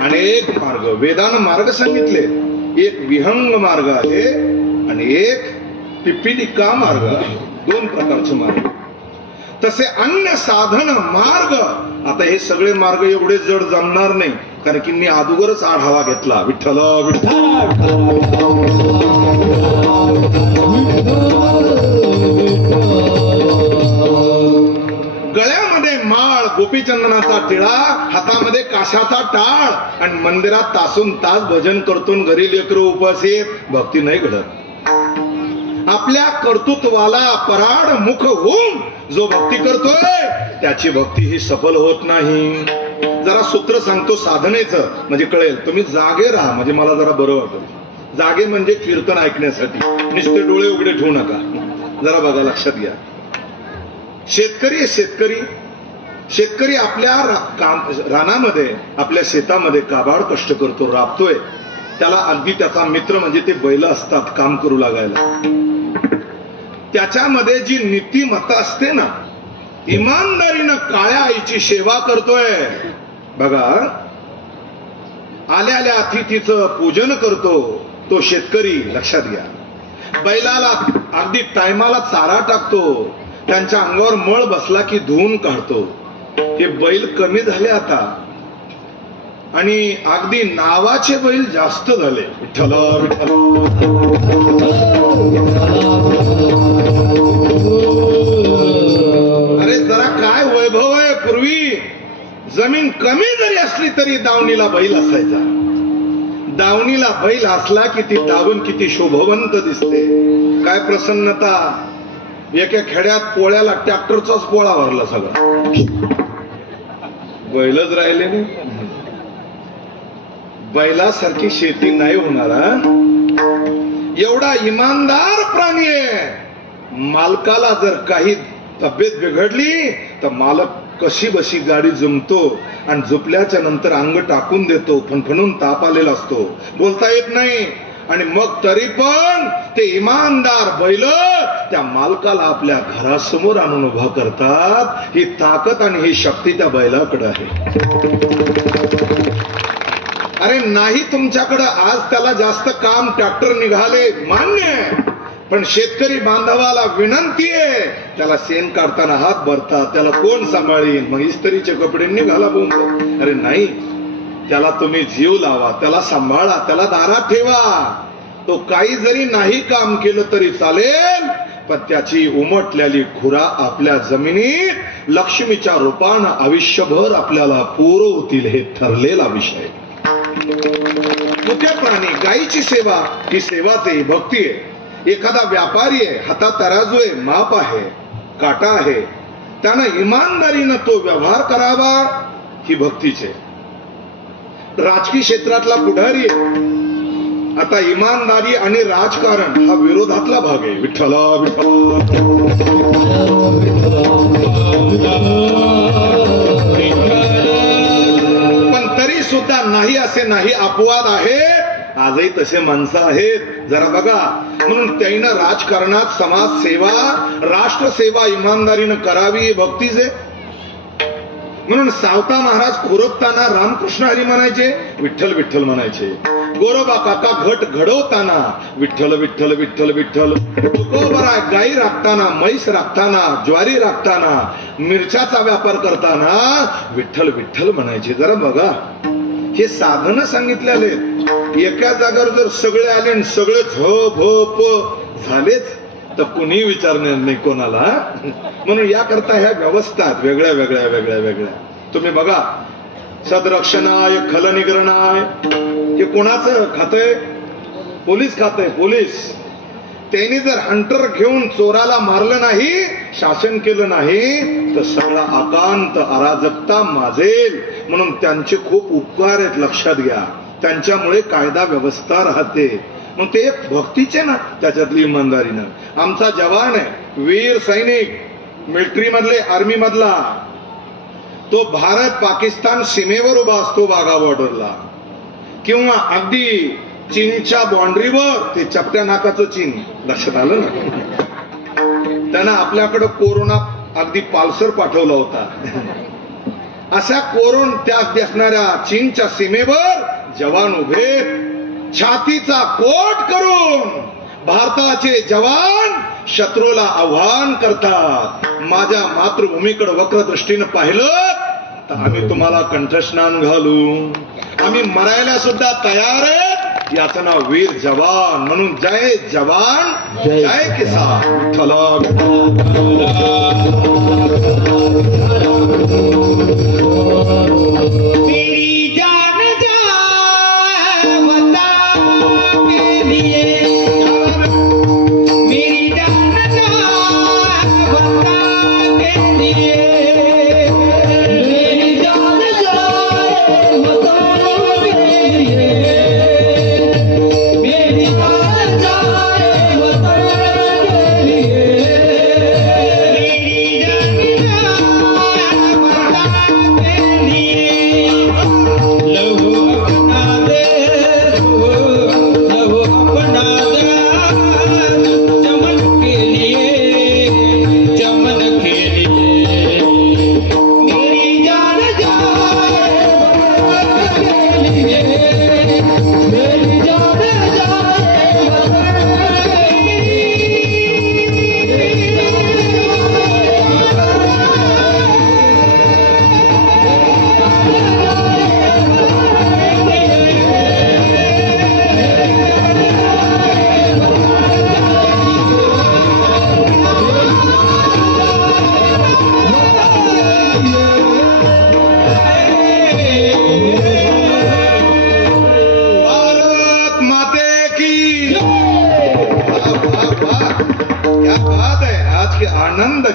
अनेक मार्ग, वेदानं मार्ग सांगितले. एक विहंग मार्ग आहे आणि एक पिपीलिका मार्ग आहे. दोन प्रकारचे मार्ग. तसे अन्य साधन मार्ग. आता हे सगळे मार्ग एवढे जड जमणार नाही, कारण की मी अगोदरच आढावा घेतला. विठ्ठल गळ्यामध्ये माळ, गोपीचंदनाचा टिळा, हातामध्ये काशाचा टाळ आणि मंदिरात तासून तास भजन करतो, घरी लेकरं उपासी. भक्ती नाही घडत. आपल्या कर्तृत्वाला पराड मुख होऊन जो भक्ती करतोय त्याची भक्ती ही सफल होत नाही. जरा सूत्र सांगतो साधनेचं, म्हणजे कळेल. तुम्ही जागे राहा, म्हणजे मला जरा बरं वाटेल. जागे म्हणजे कीर्तन ऐकण्यासाठी. नुसते डोळे उघडे ठेवू नका. जरा बघा, लक्षात घ्या. शेतकरी शेतकरी शेतकरी आपल्या रानामध्ये, आपल्या शेतामध्ये काबाड कष्ट करतो, राबतोय. त्याला अगदी त्याचा मित्र म्हणजे ते बैल असतात काम करू लागायला. त्याच्यामध्ये जी नीतिमत्ता असते ना, इमानदारीनं काळ्या आईची सेवा करतोय. बघा, आल्याल्या अतिथीचं पूजन करतो तो शेतकरी. लक्षात घ्या. बैलाला अगदी टायमाला चारा टाकतो. त्यांच्या अंगावर मळ बसला की धुवून काढतो. हे बैल कमी झाले आता आणि अगदी नावाचे बैल जास्त झाले. विठ्ठल विठ्ठल. अरे जरा काय वैभव आहे. पूर्वी जमीन कमी जरी असली तरी दावणीला बैल असायचा. दावणीला बैल असला की ती दावण किती शोभवंत दिसते. काय प्रसन्नता. एका खेड्यात पोळ्याला ट्रॅक्टरचाच पोळा भरला सगळा. बैलच राहिले नाही. बैलासारखी शेती नाही होणार. एवढा इमानदार प्राणी आहे. मालकाला जर काही तब्येत बिघडली तर मालक कशी बशी गाडी जमतो आणि झोपल्याच्या नंतर अंग टाकून देतो. फणफणून ताप आलेला असतो, बोलता येत नाही. आणि मग तरी पण ते इमानदार बैल त्या मालकाला आपल्या घरासमोर आणून उभा करतात. ही ताकद आणि ही शक्ती त्या बैलाकडे आहे. अरे नाही तुमच्याकडे आज त्याला जास्त काम, ट्रॅक्टर निघाले मान्य आहे, पण शेतकरी बांधवाला विनंती आहे, त्याला शेण काढताना हात भरतात, त्याला कोण सांभाळीन, मग इस्त्रीचे कपडे निघाला बोंब. अरे नाही, त्याला तुम्ही जीव लावा, त्याला सांभाळा, त्याला दारात ठेवा. तो काही जरी नाही काम केलं तरी चालेल, पण त्याची उमटलेली खुरा आपल्या जमिनीत लक्ष्मीच्या रूपानं आयुष्यभर आपल्याला पुरवतील, हे ठरलेला विषय. मुख्य प्राणी गायीची सेवा ही सेवाच आहे, भक्ती आहे. एखादा व्यापारी आहे, हातात तराजू आहे, माप आहे, काटा आहे, त्यानं इमानदारीनं तो व्यवहार करावा, ही भक्तीचे. राजकीय क्षेत्रातला पुढारी आहे, आता इमानदारी आणि राजकारण हा विरोधातला भाग आहे. विठ्ठला पण तरी सुद्धा नाही असे नाही, अपवाद आहे. आजही तसे माणसं आहेत, जरा बघा. म्हणून त्यानं राजकारणात समाज सेवा, राष्ट्रसेवा इमानदारीनं करावी, ही भक्तीच आहे. म्हणून सावता महाराज खुरपताना रामकृष्ण हरी म्हणायचे, विठ्ठल विठ्ठल म्हणायचे. गोरोबा काका घट घडवताना विठ्ठल विठ्ठल विठ्ठल विठ्ठल. तुकोबरा गाई राखताना, म्हैस राखताना, ज्वारी राखताना, मिरच्याचा व्यापार करताना विठ्ठल विठ्ठल म्हणायचे. जरा बघा, हे साधनं सांगितलेले. एका जागेवर जर सगळे आले आणि सगळे झप झालेच तर कुणी विचारणार नाही कोणाला. म्हणून याकरता ह्या व्यवस्था वेगळ्या वेगळ्या वेगळ्या वेगळ्या. तुम्ही बघा, सदरक्षणाय खलनिग्रहणाय, हे कोणाचं खातंय? पोलीस खातंय. पोलीस त्यांनी जर हंटर घेऊन चोराला मारलं नाही, शासन केलं नाही, तर सगळा अकांत अराजकता माजेल. म्हणून त्यांचे खूप उपकार आहेत, लक्षात घ्या. त्यांच्यामुळे कायदा व्यवस्था राहते. मग ते एक भक्तीचे ना, त्याच्यातली इमानदारीनं. आमचा जवान आहे, वीर सैनिक, मिलिटरी मधले, आर्मी मधला, तो भारत पाकिस्तान सीमेवर उभा असतो, वाघा बॉर्डरला, किंवा अगदी चीनच्या बाउंड्रीवर. ते चपट्या नाकाचं चीन, लक्षात आलं ना. त्यानं आपल्याकडं कोरोना अगदी पालसर पाठवला होता. अशा त्या अगदी असणाऱ्या चीनच्या सीमेवर जवान उभे, छातीचा कोट करून भारताचे जवान शत्रूला आव्हान करतात. माझ्या मातृभूमीकडे वक्र दृष्टीनं पाहिलं तर आम्ही तुम्हाला कंठस्नान घालू, आम्ही मरायला सुद्धा तयार आहेत. याचं नाव वीर जवान. म्हणून जय जवान जय किसान. विठ्ठला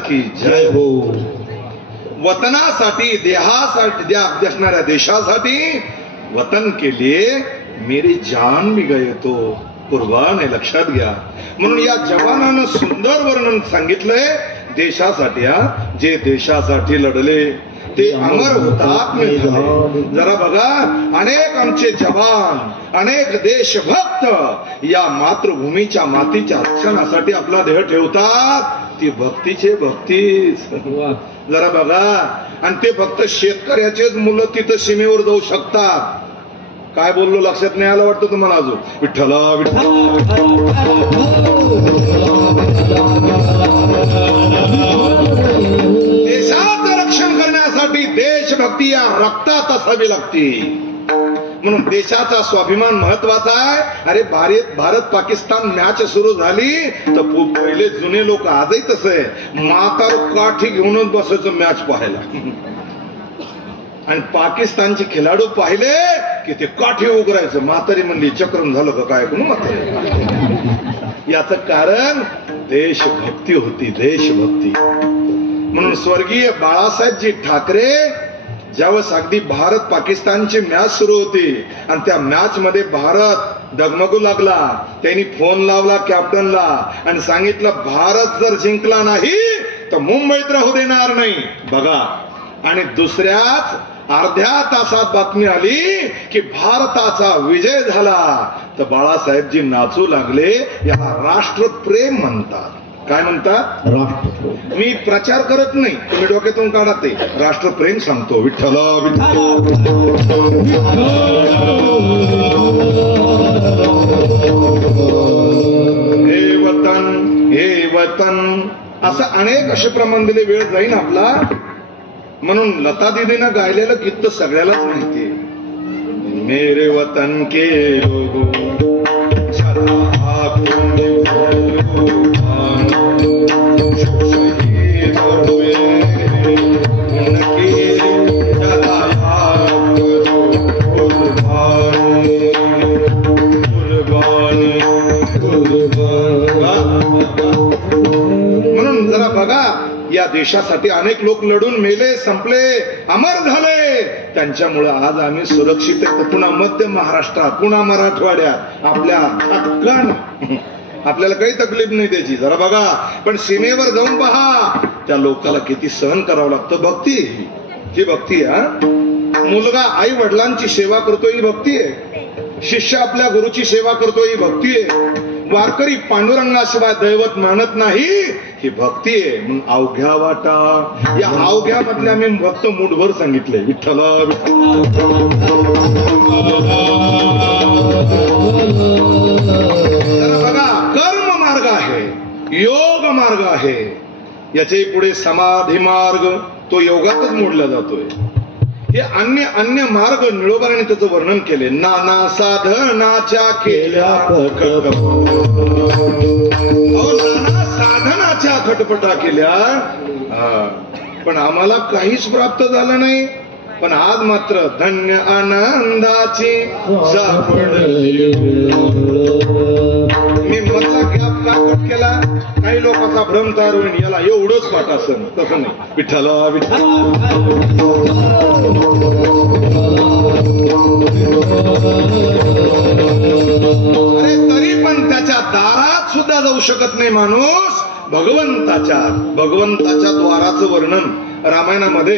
की जय हो. वतनासाठी, देहासाठी, असणाऱ्या देशासाठी वतन के लिए मेरी जान भी गए तो कुर्बान आहे, लक्षात घ्या. म्हणून या जवानानं सुंदर वर्णन सांगितलंय देशासाठी. जे देशासाठी लढले, ते अमर हुतात्मे झाले. जरा बघा, अनेक आमचे जवान, अनेक देशभक्त या मातृभूमीच्या मातीच्या रक्षणासाठी आपला देह ठेवतात. ती भक्तीचे भक्तीच. जरा बघा, आणि ते फक्त शेतकऱ्याचेच मुलं तिथं सीमेवर जाऊ शकतात. काय बोललो लक्षात नाही आलं वाटतं तुम्हाला अजून? विठ्ठला विठ्ठल. देशाचं रक्षण करण्यासाठी देशभक्ती या रक्तात असावी लागते. म्हणून देशाचा स्वाभिमान महत्वाचा आहे. अरे भारत पाकिस्तान मॅच सुरू झाली तर पहिले जुने लोक आजही तसं आहे, म्हातार काठी घेऊनच बसायचं मॅच पाहायला. आणि पाकिस्तानचे खेळाडू पाहिले की ते काठी उघडायचं. म्हातारी म्हणली चक्रम झालं का काय करू म्हातारी. याचं कारण देशभक्ती होती, देशभक्ती. म्हणून स्वर्गीय बाळासाहेबजी ठाकरे ज्यावेळेस अगदी भारत पाकिस्तानची मॅच सुरू होती आणि त्या मॅच मध्ये भारत डगमगू लागला, त्यांनी फोन लावला कॅप्टनला आणि सांगितलं भारत जर जिंकला नाही तर मुंबईत राहू देणार नाही. बघा, आणि दुसऱ्याच अर्ध्या तासात बातमी आली की भारताचा विजय झाला. तर बाळासाहेबजी नाचू लागले. याला राष्ट्रप्रेम म्हणतात. काय म्हणतात? राष्ट्रप्रेम. मी प्रचार करत नाही, तुम्ही डोक्यातून काढा ते. राष्ट्रप्रेम सांगतो. विठ्ठला विठ्ठल. हे वतन हे वतन, असं अनेक असे प्रमाण दिले. वेळ जाईन आपला. म्हणून लता दीदीनं गायलेलं गीत सगळ्यालाच माहितीये. मेरे वतन के लोगों सदा आपने शहीद हुए उनकी सदा याद करो. कुर्बानी कुर्बानी म्हणून जरा बघा, या देशासाठी अनेक लोक लढून मेले, संपले, अमर झाले. त्यांच्यामुळे आज आम्ही सुरक्षित आहे. पुन्हा मध्य महाराष्ट्रात, पुन्हा मराठवाड्यात आपल्या हक्कान आपल्याला काही तकलीफ नाही त्याची. जरा बघा, पण सीमेवर जाऊन पहा, त्या लोकांना किती सहन करावं लागतं. भक्ती ही भक्ती आहे. मुलगा आई वडिलांची सेवा करतो ही भक्ती आहे. शिष्य आपल्या गुरुची सेवा करतो ही भक्ती आहे. वारकरी पांडुरंगाशिवाय दैवत मानत नाही ही भक्ती आहे. म्हणून अवघ्या वाटा, या अवघ्या मधल्या मी फक्त मूठभर सांगितले. विठ्ठला बघा, कर्म मार्ग आहे, योग मार्ग आहे. याच्या पुढे समाधी मार्ग, तो योगातच मोडला जातोय. हे अन्य अन्य मार्ग निळोबाने त्याचं वर्णन केले. नाना साधनाच्या केल्या नाना साधनाच्या खटपटा केल्या, पण आम्हाला काहीच प्राप्त झालं नाही. पण आज मात्र धन्य आनंदाची सापडली. मी मधला गॅप का कट केला? काही लोकांचा भ्रम तयार होईल, याला एवढंच पाठ असेल, तसं नाही. विठ्ठला विठ्ठल. अरे तरी पण त्याच्या दारात सुद्धा जाऊ शकत नाही माणूस. भगवंताच्या द्वाराचं वर्णन रामायणामध्ये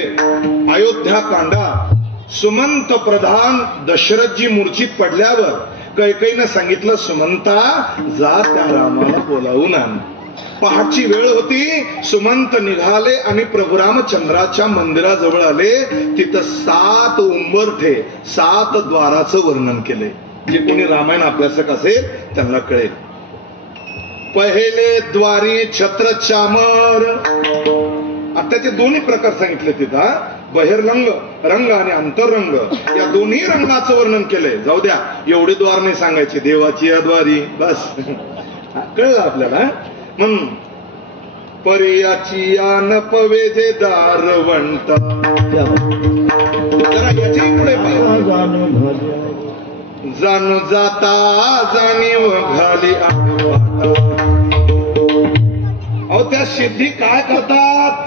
अयोध्या कांडात सुमंत प्रधान दशरथजी मूर्छित पडल्यावर कैकेयीनं सांगितलं, सुमंता जा त्या रामाला बोलावून आण. पहाटची वेळ होती. सुमंत निघाले आणि प्रभू रामचंद्राच्या मंदिराजवळ आले. तिथं 7 उंबरठे, 7 द्वाराचं वर्णन केले. जे कोणी रामायण अभ्यासक असेल त्यांना कळेल. पहिले द्वारी छत्र चामर. आता त्याचे दोन्ही प्रकार सांगितले तिथं. बहिर्रंग रंग आणि अंतररंग या दोन्ही रंगाचं वर्णन केलंय. जाऊ द्या, एवढे द्वार नाही सांगायचे. देवाची या द्वारी, बस कळलं आपल्याला. म्हणून पर्याची या न पवेजे दारवंत. जरा याच्याही पुढे जाणू जाता जाणीव घाली. अहो त्या सिद्धी काय करतात?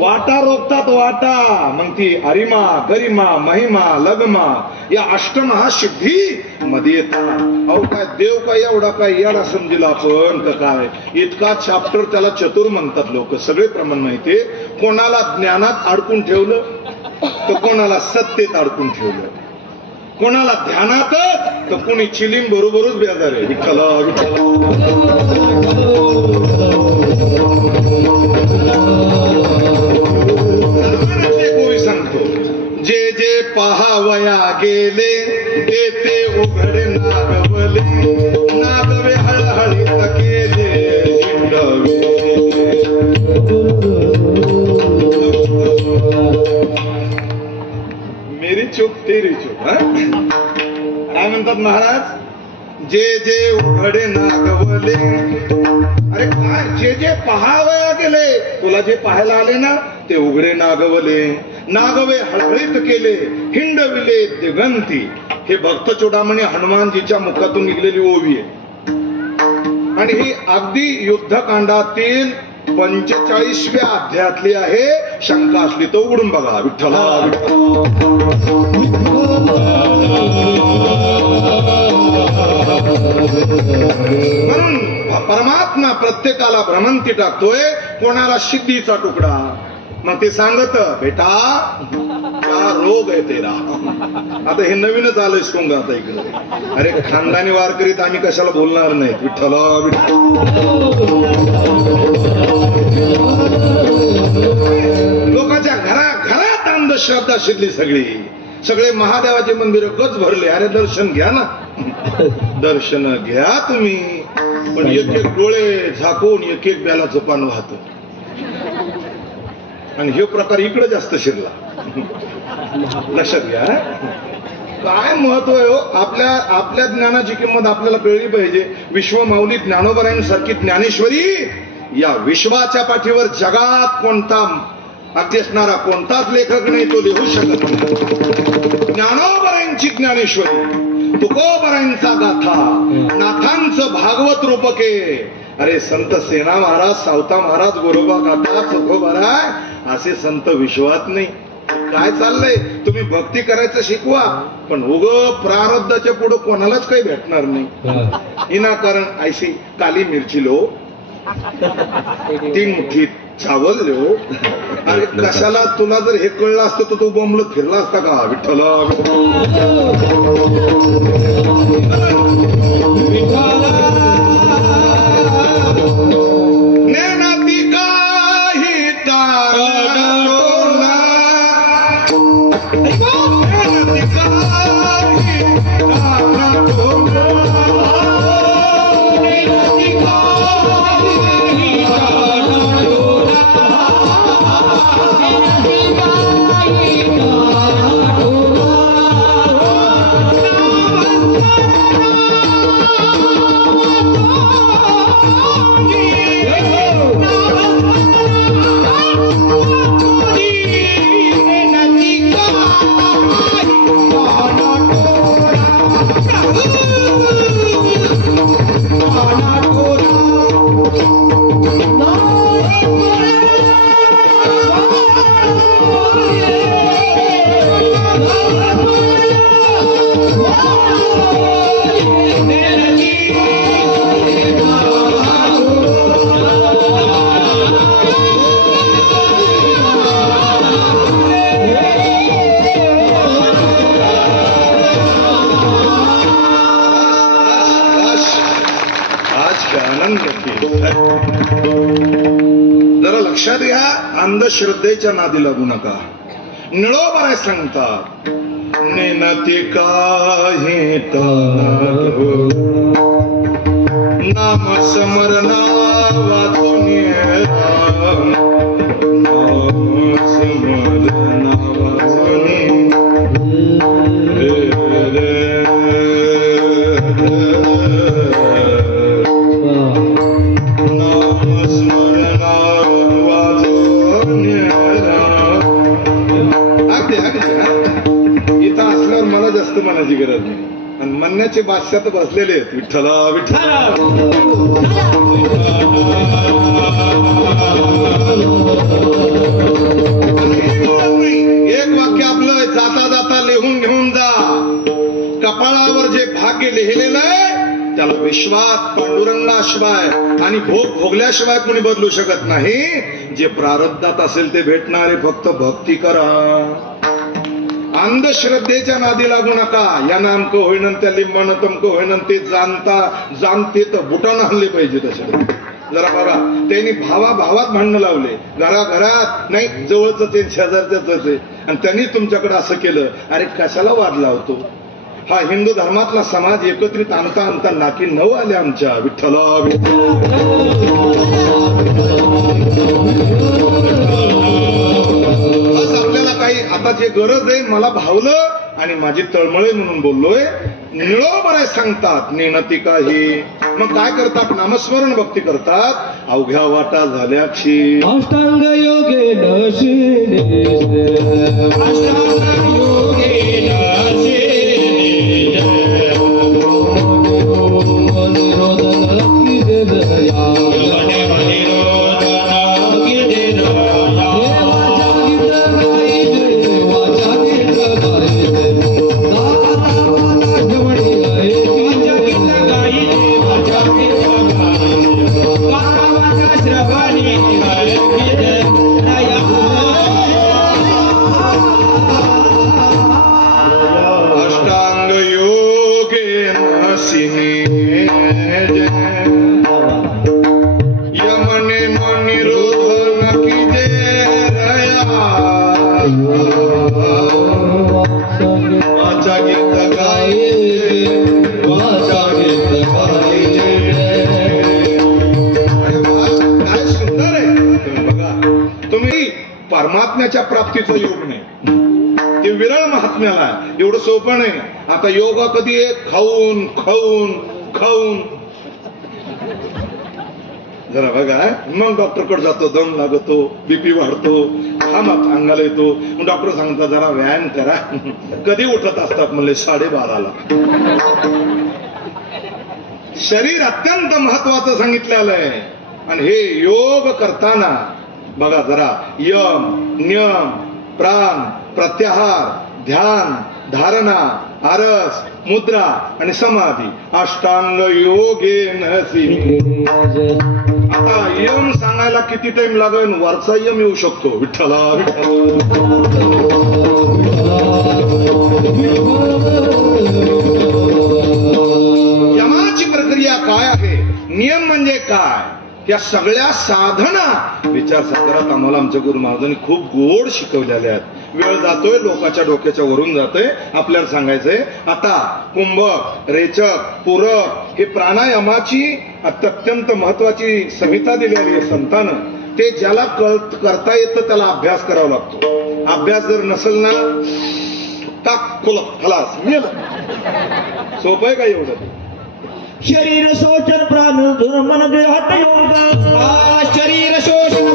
वाटा रोखतात. वाटा मग ती अरिमा गरिमा महिमा लगमा या अष्टमहासिद्धी मध्ये येतात. अहो काय देव काय एवढा काय याला समजेल आपण का काय? इतका चॅप्टर त्याला चतुर म्हणतात लोक. सगळे प्रमाण माहिती. कोणाला ज्ञानात अडकून ठेवलं तर कोणाला सत्तेत अडकून ठेवलं, कोणाला ध्यानातच, तर कोणी चिलीम बरोबरच बेजार आहे. विठ्ठला विठ्ठला गोवी सांगतो, जे जे पहावया गेले ते ते उघडे नागवले, नागवे हळहळीत केले हिंडवे. मेरी चूक तेरी चूक. काय म्हणतात महाराज? जे जे उघडे नागवले. अरे काय, जे जे पहावया गेले, तुला जे पाहायला आले ना ते उघडे नागवले, नागवे हळहळीत केले, हिंडविले दिगंती. हे भक्त चोडामणी हनुमानजीच्या मुखातून निघलेली ओवी आहे आणि ही अगदी युद्धकांडातील 45व्या अध्यायातली आहे. शंका असली तर उघडून बघा. विठ्ठला म्हणून परमात्मा प्रत्येकाला भ्रमंती टाकतोय, कोणाला सिद्धीचा तुकडा. मग ते सांगत, बेटा क्या रोग आहे तेरा. आता हे नवीनच आलंय सोंग आता इकडे. अरे खानदानी वारकरीत आम्ही कशाला बोलणार नाही. विठ्ठला लोकांच्या घरात अंधश्रद्धा शिरली सगळी. सगळे महादेवाचे मंदिर गच भरले. अरे दर्शन घ्या ना, दर्शन घ्या तुम्ही, पण एक एक डोळे झाकून एक एक बेलाचं पान वाहत. आणि हे प्रकार इकडे जास्त शिरला. लक्षात घ्या. काय महत्व आहे हो. आपल्या ज्ञानाची किंमत आपल्याला कळली पाहिजे. विश्वमाऊली ज्ञानोबरायांसारखी ज्ञानेश्वरी या विश्वाच्या पाठीवर जगात कोणता अगदी असणारा कोणताच लेखक नाही, तो लिहू शकत नाही. ज्ञानोबरायांची ज्ञानेश्वरी, तुकोबरायांचा गाथा, नाथांचं भागवत रूपके. अरे संत सेना महाराज, सावता महाराज, गोरोबा गाथा, तुकोबराय असे संत विश्वात नाही. काय चाललंय? तुम्ही भक्ती करायचं शिकवा, पण उग प्रारब्धाच्या पुढे कोणालाच काही भेटणार नाही. विनाकारण ऐशी काली मिरची लो, 3 मुठ्ठी चावल लो. अरे कशाला? तुला जर हे कळलं असतं तर तू बोंबलत फिरला असता का? विठ्ठला जरा लक्षात घ्या. अंधश्रद्धेच्या नादी लागू नका. निळोबाराय सांगतात, नेनती काही नाम स्मरणा वाचून नाम स्मरणा वाचून इथं असल्यावर मला जास्त म्हणायची गरज नाही. आणि म्हणण्याचे बादशाह तर बसलेले आहेत. विठ्ठला विठ्ठला. एक वाक्य आपलं जाता जाता लिहून घेऊन जा. कपाळावर जे भाग्य लिहिलेलं आहे त्याला विश्वात पांडुरंगाशिवाय आणि भोग भोगल्याशिवाय कोणी बदलू शकत नाही. जे प्रारब्धात असेल ते भेटणारे. फक्त भक्ती करा. अंधश्रद्धेच्या नादी लागू नका. यानं अमकं होईन त्या लिंबानं तमकं होईन ते जाणते तर बुटानं आणले पाहिजे. तशा जरा बघा त्यांनी भावात भांडणं लावले. घरात नाही जवळच आहे शेजारच्याच आहे आणि त्यांनी तुमच्याकडे असं केलं. अरे कशाला वाद लावतो. हा हिंदू धर्मातला समाज एकत्रित आणता नाकी 9 आले आमच्या. विठ्ठला बस आपल्याला काही आता जे गरज आहे मला भावलं आणि माझी तळमळे म्हणून बोललोय. निळो बरे सांगतात नेणती काही. मग काय करतात नामस्मरण भक्ती करतात. अवघ्या वाटा झाल्याची अष्टांग योगे परमात्म्याच्या प्राप्तीचा योग नाही. ते विरळ महात्म्याला एवढं सोपं नाही. आता योगा कधी आहे. खाऊन खाऊन खाऊन जरा बघा मग डॉक्टरकडे जातो. दम लागतो, बीपी वाढतो, घाम अंगाला येतो. मग डॉक्टर सांगतात जरा व्यायाम करा. कधी उठत असतात म्हणले 12:30ला. शरीर अत्यंत महत्वाचं सांगितलेलं आहे. आणि हे योग करताना बघा जरा यम नियम प्राण प्रत्याहार ध्यान धारणा आरस मुद्रा आणि समाधी अष्टांग योगेन सिद्धी. आता यम सांगायला किती टाइम लागेल. वरचा यम येऊ शकतो. विठ्ठला यमाची प्रक्रिया काय आहे. नियम म्हणजे काय. या सगळ्या साधना विचार सागरात आम्हाला आमच्या गुरु महाराजांनी खूप गोड शिकवलेल्या आहेत. वेळ जातोय लोकांच्या डोक्याच्या वरून जातोय. आपल्याला सांगायचंय आता कुंभक रेचक पूरक हे प्राणायामाची अत्यंत महत्वाची संहिता दिलेली आहे संतानं. ते ज्याला करता येतं त्याला अभ्यास करावा लागतो. अभ्यास जर नसेल ना टाक खुलप खलास सोपं आहे का एवढं. शरीर शोषण प्राण मन हट योग. शरीर शोषण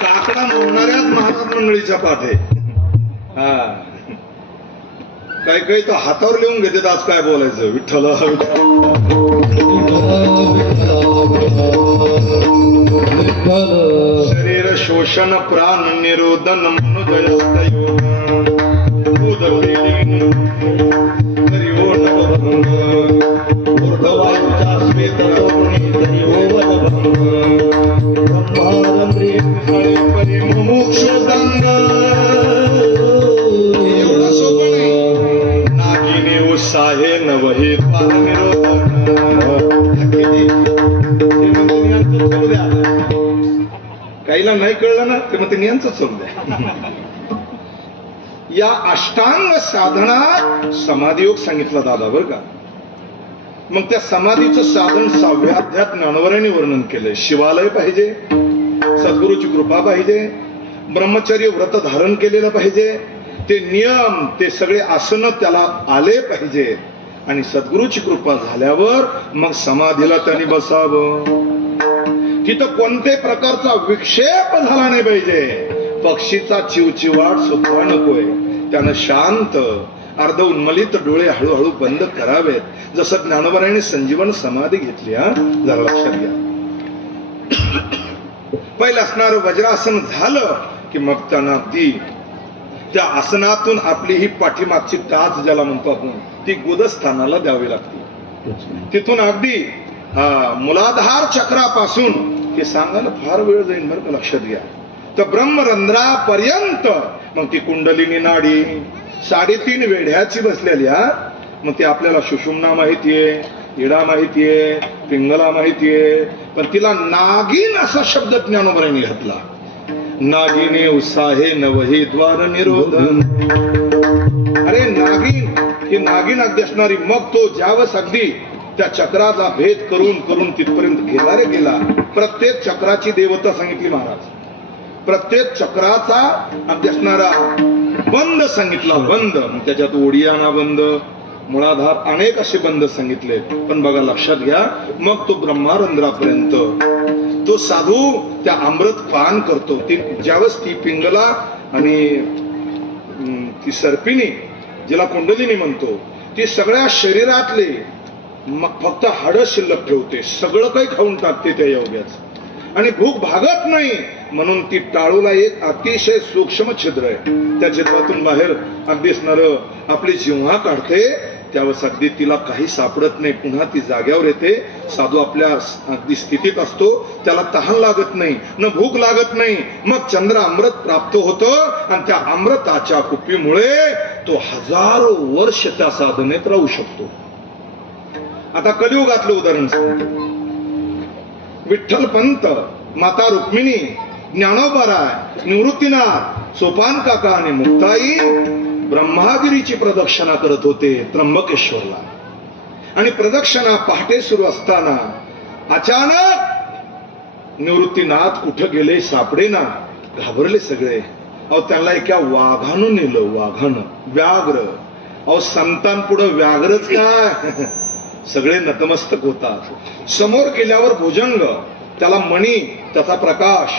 काकडा मोडणाऱ्याच महाराज मंडळीच्या पाठ आहे. काही काही तर हातावर लिहून घेतात. आज काय बोलायचं. विठ्ठला शरीर शोषण प्राण निरोधन मनुदयस्त नागिनी उत्साहे नवही काहीला नाही कळलं ना ते मग ते यांचं चालू द्या. या अष्टांग साधनात समाधी योग सांगितला दादा बरं का. मग त्या समाधीचं साधन 6व्या अध्यायात ज्ञानवरांनी वर्णन केलंय. शिवालय पाहिजे, सद्गुरूची कृपा पाहिजे, ब्रह्मचर्य व्रत धारण केलेलं पाहिजे, ते नियम ते सगळे आसन त्याला आले पाहिजे, आणि सद्गुरूची कृपा झाल्यावर मग समाधीला त्यांनी बसावं. तिथं कोणत्याही प्रकारचा विक्षेप झाला नाही पाहिजे. पक्षीचा चिवचिवाट सुद्धा नकोय. त्यानं शांत अर्ध उन्मलित डोळे हळूहळू बंद करावेत, जसं ज्ञानोबारांनी संजीवन समाधी घेतली. जरा लक्षात घ्या. पहिलं असणार वज्रासन झालं की मग त्यांना ती त्या आसनातून आपली ही पाठीमागची टाच ज्याला म्हणतो आपण ती गुदस्थानाला द्यावी लागते. तिथून अगदी मूलाधार चक्रापासून हे सांगायला फार वेळ जाईल बरं का, लक्षात घ्या. तर ब्रह्मरंध्रापर्यंत मग ती कुंडलिनी नाडी 3.5 वेढ्याची बसलेली. मग ती आपल्याला सुषुम्ना माहितीये, इडा माहितीये, पिंगला माहितीये, पण तिला नागिन असा शब्द ज्ञानोबांनी घातला. नागिने उत्साहे नवहे द्वार निरोधन. अरे नागिन ही नागिन अगदी असणारी. मग तो ज्यावेळेस अगदी त्या चक्राचा भेद करून करून तिथपर्यंत गेला रे गेला. प्रत्येक चक्राची देवता सांगितली महाराज. प्रत्येक चक्राचा अगदी असणारा बंद सांगितला. बंद त्याच्यात ओडियाना बंद, मुळाधार अनेक असे बंद सांगितले. पण बघा लक्षात घ्या, मग तो ब्रह्मारंध्रापर्यंत तो साधू त्या अमृत पान करतो. ती ज्यावेळेस ती पिंगला आणि ती सर्पिणी जिला कुंडलिनी म्हणतो, ती सगळ्या शरीरातले मग फक्त हाडं शिल्लक ठेवते. सगळं काही खाऊन टाकते त्या योग्याच, आणि भूक भागत नाही म्हणून ती टाळूला एक अतिशय सूक्ष्म छिद्र आहे. त्या छिद्रातून बाहेर अगदी असणार आपली जिव्हा काढते. त्यावेळेस अगदी तिला काही सापडत नाही. पुन्हा ती जाग्यावर येते. साधू आपल्या अगदी स्थितीत असतो. त्याला तहान लागत नाही, न भूक लागत नाही. मग चंद्र अमृत प्राप्त होतं, आणि त्या अमृताच्या कुपीमुळे तो 1000 वर्ष त्या साधनेत राहू शकतो. आता कलियुगातलं उदाहरण सांगतो. विठ्ठल पंत, माता रुक्मिणी, ज्ञानोबाराय, निवृत्तीनाथ, सोपान काका आणि मुक्ताई ब्रह्मागिरीची प्रदक्षिणा करत होते त्र्यंबकेश्वरला. आणि प्रदक्षिणा पहाटे सुरू असताना अचानक निवृत्तीनाथ कुठं गेले सापडेना. घाबरले सगळे. अहो त्यांना एका वाघानं नेलं. वाघानं, व्याघ्र. अहो संतांपुढं व्याघ्रच काय. सगळे नतमस्तक होतात. समोर गेल्यावर भुजंग, त्याला मणी, त्याचा प्रकाश.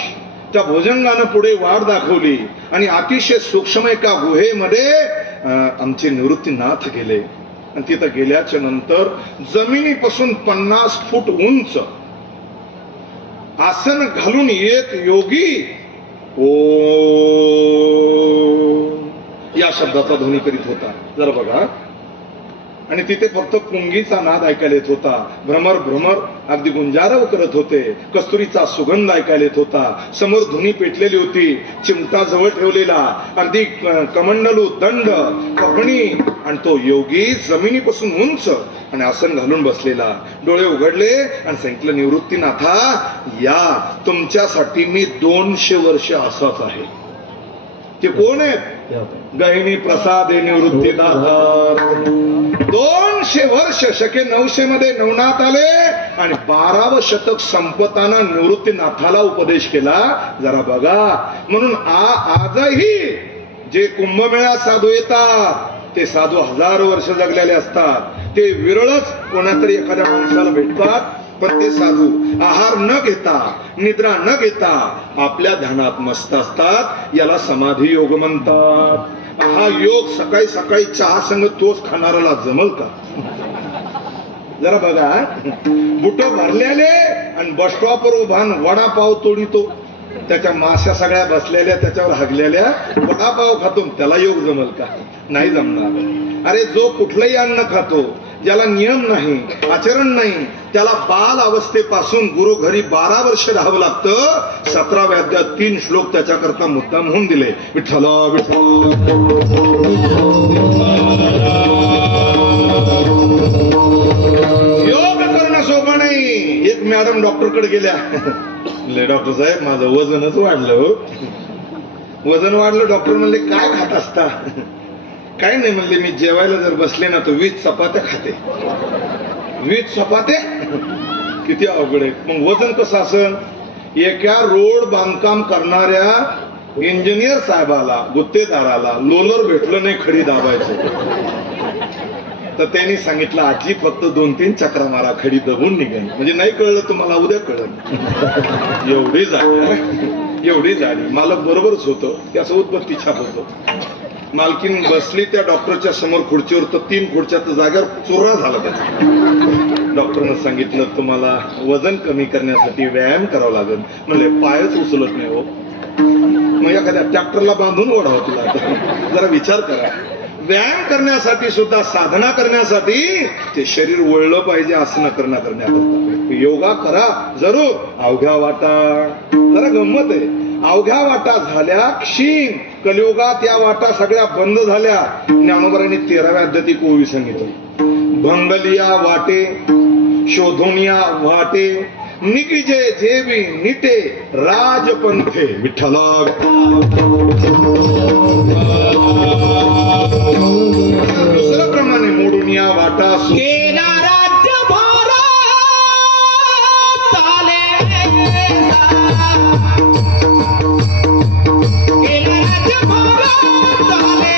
त्या भुजंगानं पुढे वाट दाखवली, आणि अतिशय सूक्ष्म एका गुहेमध्ये आमचे निवृत्तीनाथ गेले. आणि तिथं गेल्याच्या नंतर जमिनीपासून 50 फूट उंच आसन घालून एक योगी ओ या शब्दाचा ध्वनी करीत होता. जरा बघा. आणि तिथे फक्त पुंगीचा नाद ऐकायला येत होता. भ्रमर भ्रमर अगदी गुंजारव करत होते. कस्तुरीचा सुगंध ऐकायला येत होता. समोर धुनी पेटलेली होती. चिमटा जवळ ठेवलेला, अगदी कमंडलू, दंड, कपणी, आणि तो योगी जमिनीपासून उंच आणि आसन घालून बसलेला. डोळे उघडले आणि सांगितलं, निवृत्तीनाथा या, तुमच्यासाठी मी 200 वर्ष असाच आहे. ते कोण आहेत? गहिनी प्रसाद निवृत्तीनाथ. 200 वर्ष. शके 900 मध्ये नवनाथ आले, आणि 12वं शतक संपताना निवृत्तीनाथाला उपदेश केला. जरा बघा. म्हणून आजही जे कुंभमेळा साधू येतात ते साधू 1000 वर्ष जगलेले असतात. ते विरळच कोणातरी एखाद्या माणसाला भेटतात. पण ते साधू आहार न घेता, निद्रा न घेता आपल्या ध्यानात मस्त असतात. याला समाधी योग म्हणतात. हा योग सकाळी सकाळी चहा संग तोच खाणाऱ्याला जमल का? जरा बघा. बुट भरलेले आणि बस स्टॉपवर उभा वडापाव तोडीतो. त्याच्या माश्या सगळ्या बसलेल्या त्याच्यावर हगलेल्या. वडापाव खातो, त्याला योग जमल का? नाही जमणार. अरे जो कुठलंही अन्न खातो, ज्याला नियम नाही, आचरण नाही, त्याला बाल अवस्थेपासून गुरु घरी 12 वर्ष राहावं लागतं. 17व्या अध्यायात 3 श्लोक त्याच्याकरता मुद्दाम होऊन दिले. विठ्ठल विठ्ठल. योग करणं सोपं नाही. एक मॅडम डॉक्टरकडे गेल्या. म्हणले डॉक्टर साहेब माझं वजनच वाढलं हो. वजन वाढलं. डॉक्टर म्हणले काय खात असता? काय नाही म्हणले मी जेवायला जर बसले ना तर 20 चपात्या खाते. 20 चपात्या किती अवघड आहे. मग वजन कसं असन? एका रोड बांधकाम करणाऱ्या इंजिनियर साहेबाला गुत्तेदाराला लोलर भेटलं नाही खडी दाबायचं तर त्यांनी सांगितलं आजी फक्त 2-3 चक्रा मारा खडी दबून निघेल. म्हणजे नाही कळलं तुम्हाला उद्या कळलं. एवढी झाली एवढी झाली. मालक बरोबरच होतं की असं उत्पत्ती छाप होतो. मालकीन बसली त्या डॉक्टरच्या समोर खुर्चीवर तर 3 खुर्च्या तर जागेवर चोरा झाला त्याचा. डॉक्टरनं सांगितलं तुम्हाला वजन कमी करण्यासाठी व्यायाम करावा लागेल. म्हणले पायच उचलत नाही हो. मग एखाद्या ट्रॅक्टरला बांधून ओढावं तुला. जरा विचार करा. व्यायाम करण्यासाठी सुद्धा साधना करण्यासाठी ते शरीर वळलं पाहिजे. आसनं करण्याकरता योगा करा जरूर. अवघ्या वाटा जरा गंमत आहे. अवघ्या वाटा झाल्या क्षीण. कलियुगात या वाटा सगळ्या बंद झाल्या. ज्ञानोबांनी 13व्या अध्यात्मिक ओवी सांगितलं. भंगलिया वाटे शोधुनिया वाटे निकिजे जेवी निटे राजपंथे विठ्ठला. दुसऱ्या प्रमाणे मोडून या वाटा केला राज्यभार चाले. केला राज्यभार चाले.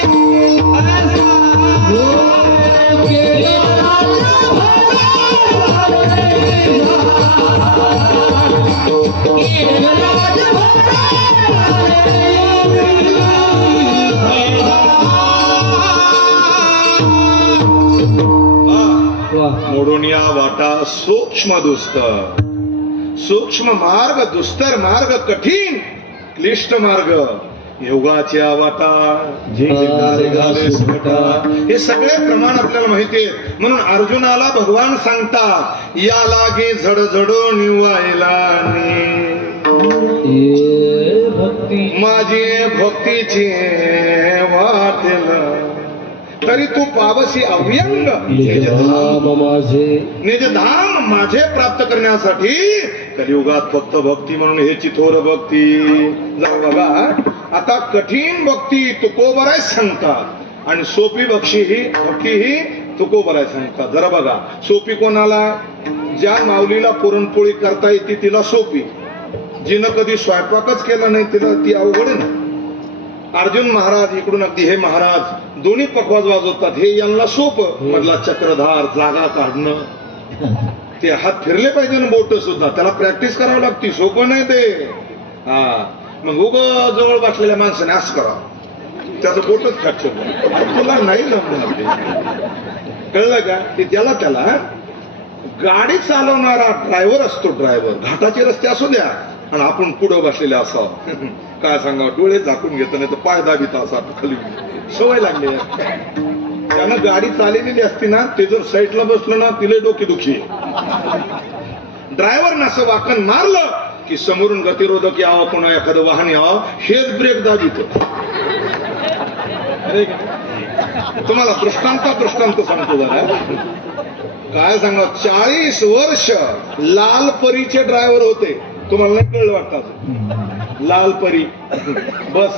मोडून या वाटा सूक्ष्म दुस्तर. सूक्ष्म मार्ग दुस्तर मार्ग कठीण क्लिष्ट मार्ग योगाच्या वाटा हे सगळे प्रमाण आपल्याला माहिती आहे. म्हणून अर्जुनाला भगवान सांगतात या लागे झडझडो निवायला माझी भक्तीची वाटेल तरी तू पावसी अव्यंग निज धाम माझे प्राप्त करण्यासाठी कलियुगात फक्त भक्ती म्हणून हे चिथोर भक्ती. जरा बघा आता कठीण भक्ती तुकोबराय सांगतात आणि सोपी भक्ती ही तुकोबराय सांगतात. जरा बघा सोपी कोणाला? ज्या माऊलीला पुरणपोळी करता येते तिला सोपी. जिनं कधी स्वयंपाकच केला नाही तिला ती अवघड आहे ना. अर्जुन महाराज इकडून अगदी हे महाराज दोन्ही पकवाज वाजवतात. हे यांना सोपं. मधला चक्रधार जागा काढणं ते हात फिरले पाहिजे ना. बोट सुद्धा त्याला प्रॅक्टिस करावी लागते. सोपं नाही ते. हा मग उग जवळ बसलेल्या माणसाने असं करावं त्याचं बोटच फ्रॅक्चर तुला नाही जमणार. कळलं का? ते त्याला गाडी चालवणारा ड्रायव्हर असतो. ड्रायव्हर घाटाचे रस्ते असू द्या आणि आपण पुढं बसलेले असावं. काय सांगावं डोळे झाकून घेत नाही तर पाय दाबीत असा खाली सवय लागली. त्यानं गाडी चाललेली असती ना ते जर साईडला बसलं ना तिला डोकेदुखी. ड्रायव्हरनं असं वाकण मारलं की समोरून गतिरोधक यावं कोणा एखादं वाहन यावं हेच ब्रेक दाबीत. तुम्हाला दृष्टांत सांगतो जरा. काय सांगा 40 वर्ष लालपरीचे ड्रायव्हर होते. तुम्हाला नाही कळलं वाटतं? लालपरी बस.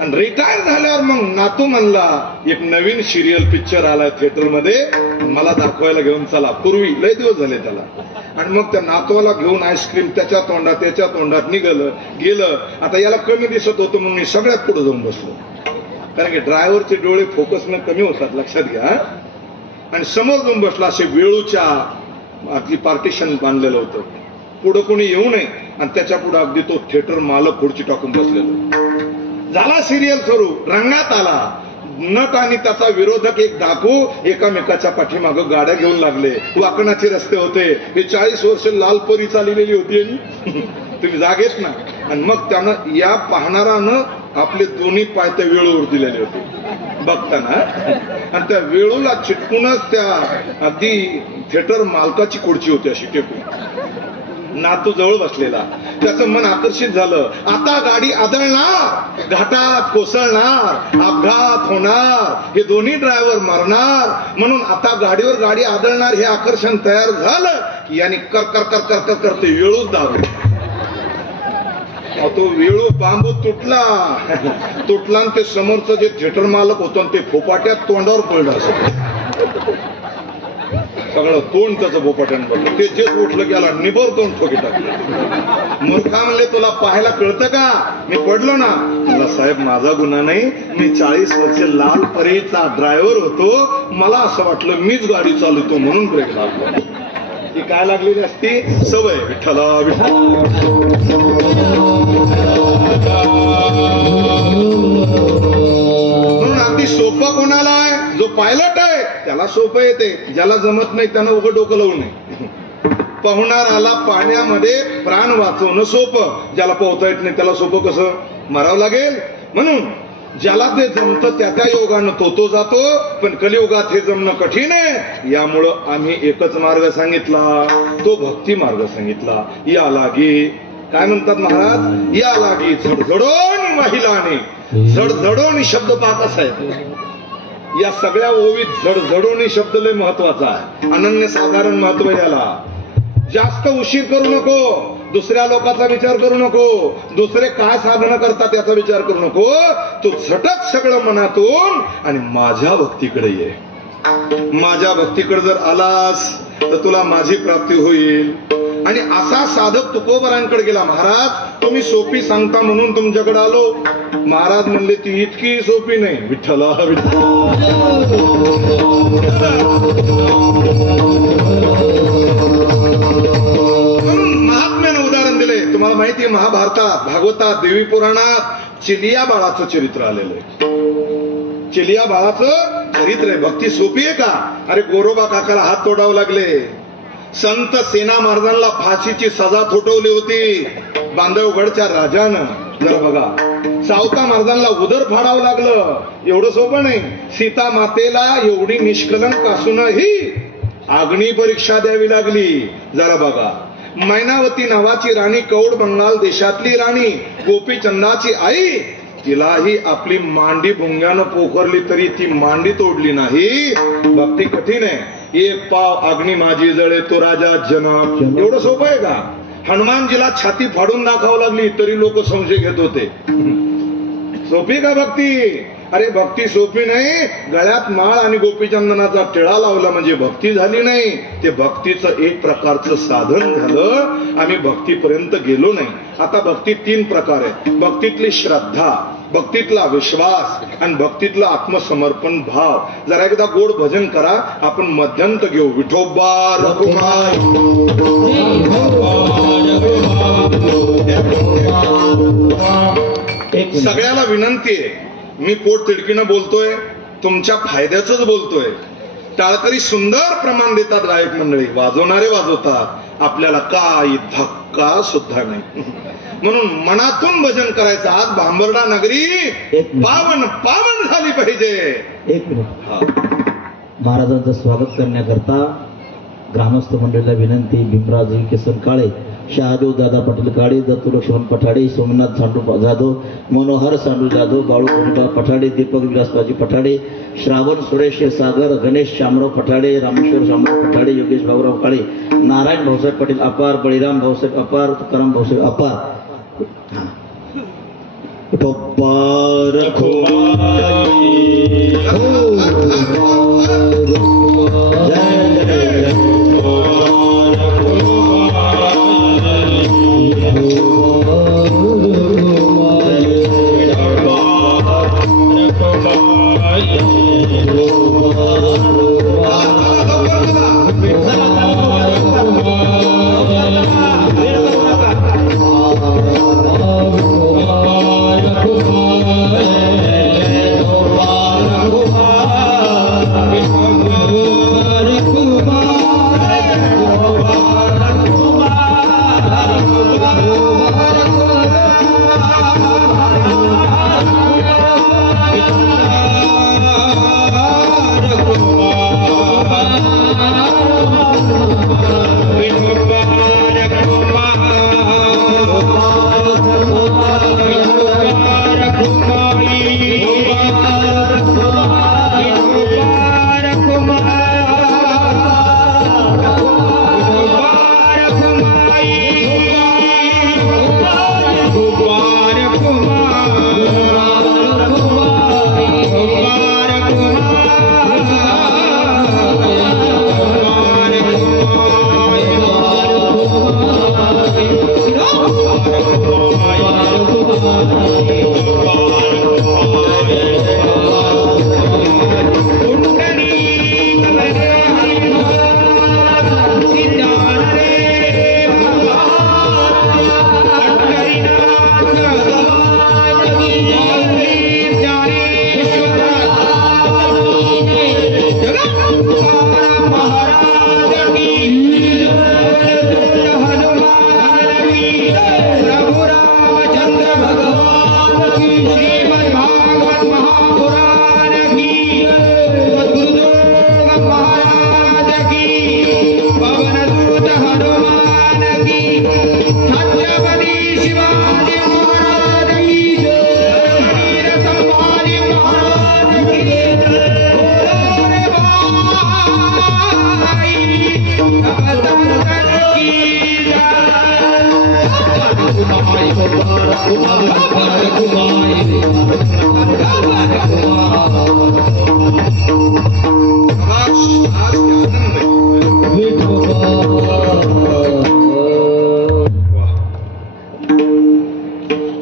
आणि रिटायर झाल्यावर मग नातू म्हणला एक नवीन सिरियल पिक्चर आलाय थिएटर मध्ये मला दाखवायला घेऊन चला. पूर्वी लय दिवस झाले त्याला. आणि मग त्या नातवाला घेऊन आईस्क्रीम त्याच्या तोंडात गेलं. आता याला कमी दिसत होतं म्हणून मी सगळ्यात पुढे जाऊन बसलो. कारण की ड्रायव्हरचे डोळे फोकसनं कमी होतात लक्षात घ्या. आणि समोर जाऊन बसला. असे वेळूच्या अगदी पार्टिशन बांधलेलं होतं. पुढं कोणी येऊ नये आणि त्याच्या पुढे अगदी तो थिएटर मालक खुर्ची टाकून बसलेला. झाला सिरियल सुरू. रंगात आला. नट आणि त्याचा विरोधक एक डाकू एकामेकाच्या पाठीमागं गाड्या घेऊन लागले. वाकणाचे रस्ते होते. हे 40 वर्ष लालपरी चाललेली होती. तुम्ही जागेच ना. आणि मग त्यानं या पाहणारानं आपले दोन्ही पाय त्या वेळूवर दिलेले होते बघताना. आणि त्या वेळूला चिटकूनच त्या अगदी थिएटर मालकाची खुर्ची होती अशी टेकून. नातू जवळ बसलेला. त्याचं मन आकर्षित झालं. आता गाडी आदळणार, घाटात कोसळणार, अपघात होणार, हे दोन्ही ड्रायव्हर मरणार. म्हणून आता गाडीवर गाडी आदळणार हे आकर्षण तयार झालं की याने कर कर कर कर कर करते वेळूच दाबले. तो वेळू बांबू तुटला आणि ते समोरचं जे थिएटर मालक होतं ते फोपाट्यात तोंडावर पडलं असं सगळं तोंड त्याचं बोपाट्यानं पडलं. ते जे उठलं गेला निबर तोंड ठोकी टाकलं. मूर्खा म्हणले तुला पाहायला कळतं का मी पडलो ना. मला साहेब माझा गुन्हा नाही, मी 40 वर्ष लाल परीचा ड्रायव्हर होतो, मला असं वाटलं मीच गाडी चालवतो म्हणून ब्रेक लागला. ती काय लागलेली असती सवय. विठ्ठला विठ्ठल म्हणून अगदी सोपं कोणाला आहे जो पायलट आहे त्याला सोपं येते, ज्याला जमत नाही त्यानं उघड डोकं लावू नये. पोहणाराला पाण्यामध्ये प्राण वाचवणं सोपं, ज्याला पोहता येत नाही त्याला सोपं कसं मरावं लागेल. म्हणून ज्याला ते जमतं त्या योगानं तो जातो, पण कलियुगात हे जमणं कठीण आहे. यामुळं आम्ही एकच मार्ग सांगितला, तो भक्ती मार्ग सांगितला. या लागी काय म्हणतात महाराज, या लागी झडझडोन महिलाने. झडझडोन शब्द पाहत असायचं. या सगळ्या ओवीत झडझडोनी शब्द लय महत्वाचा आहे, अनन्यसाधारण महत्व याला. जास्त उशीर करू नको, दुसऱ्या लोकांचा विचार करू नको, दुसरे काय साधना करतात याचा विचार करू नको. तू झटक सगळं मनातून आणि माझ्या भक्तीकडे ये. माझ्या भक्तीकडे जर आलास तर तुला माझी प्राप्ती होईल. आणि असा साधक तुकोबरांकडे गेला. महाराज तुम्ही सोपी सांगता म्हणून तुमच्याकडे आलो. महाराज म्हणले ती इतकी सोपी नाही. विठ्ठला विठ्ठल म्हणून महात्म्यानं उदाहरण दिले. तुम्हाला माहिती आहे महाभारतात, भागवतात, देवी पुराणात चिलिया बाळाचं चरित्र आलेलं आहे. चिलिया बाळाचं चरित्र आहे. भक्ती सोपी आहे का. अरे गोरोबा काकाला हात तोडावे लागले. संत सेना महाराजांना फाशीची सजा थोटवली होती बांधवगडच्या राजानं. जरा बघा, सावता महाराजांना उदर फाडावं लागलं. एवढं सोपं नाही. सीता मातेला एवढी निष्कलंक असूनही अग्नी परीक्षा द्यावी लागली. जरा बघा, मैनावती नावाची राणी, कौड बंगाल देशातली राणी, गोपीचंदाची आई, तिलाही आपली मांडी भुंग्यानं पोखरली तरी ती मांडी तोडली नाही. भक्ती कठीण आहे. एक पाव अग्नी माझी जळे तो राजा जनक. एवढं सोपं आहे का. हनुमानजीला छाती फाडून दाखवावं लागली तरी लोक संशय घेत होते. सोपी का भक्ती. अरे भक्ती सोपी नाही. गळ्यात माळ आणि गोपीचंदनाचा टिळा लावला म्हणजे भक्ती झाली नाही. ते भक्तीचं एक प्रकारचं साधन झालं. आम्ही भक्तीपर्यंत गेलो नाही. आता भक्ती 3 प्रकार आहे. भक्तीतली श्रद्धा, भक्तीतला विश्वास आणि भक्तीतला आत्मसमर्पण भाव. जरा एकदा गोड भजन करा. आपण मध्यंत घेऊ. विठोबा रखुमाई. सगळ्याला विनंती आहे, मी पोट तिडकीनं बोलतोय, तुमच्या फायद्याच बोलतोय. टाळकरी सुंदर प्रमाण देतात, गायक मंडळी वाजवणारे वाजवतात, आपल्याला काही धक्का सुद्धा नाही. म्हणून मनातून भजन करायचं. आज भांबर्डा नगरी पावन पावन झाली पाहिजे. एक मिनिट. महाराजांचं स्वागत करण्याकरता ग्रामस्थ मंडळीला विनंती. भीमराज किसन काळे, शहादेव दादा पटेल काळे, दत्तू लक्ष्मण पठाडे, सोमनाथ सांडू जाधव, मनोहर सांडू जाधव, बाळू गुरुबा पठाडे, दीपक विलासबाजी पठाडे, श्रावण सुरेश सागर, गणेश शामराव पठाडे, रामेश्वर शामराव पठाडे, योगेश भाऊराव काळे, नारायण भाऊसाहेब पटेल अपार, बळीराम भाऊसाहेब अपार, तुकाराम भाऊसाहेब अपार. Raghuvar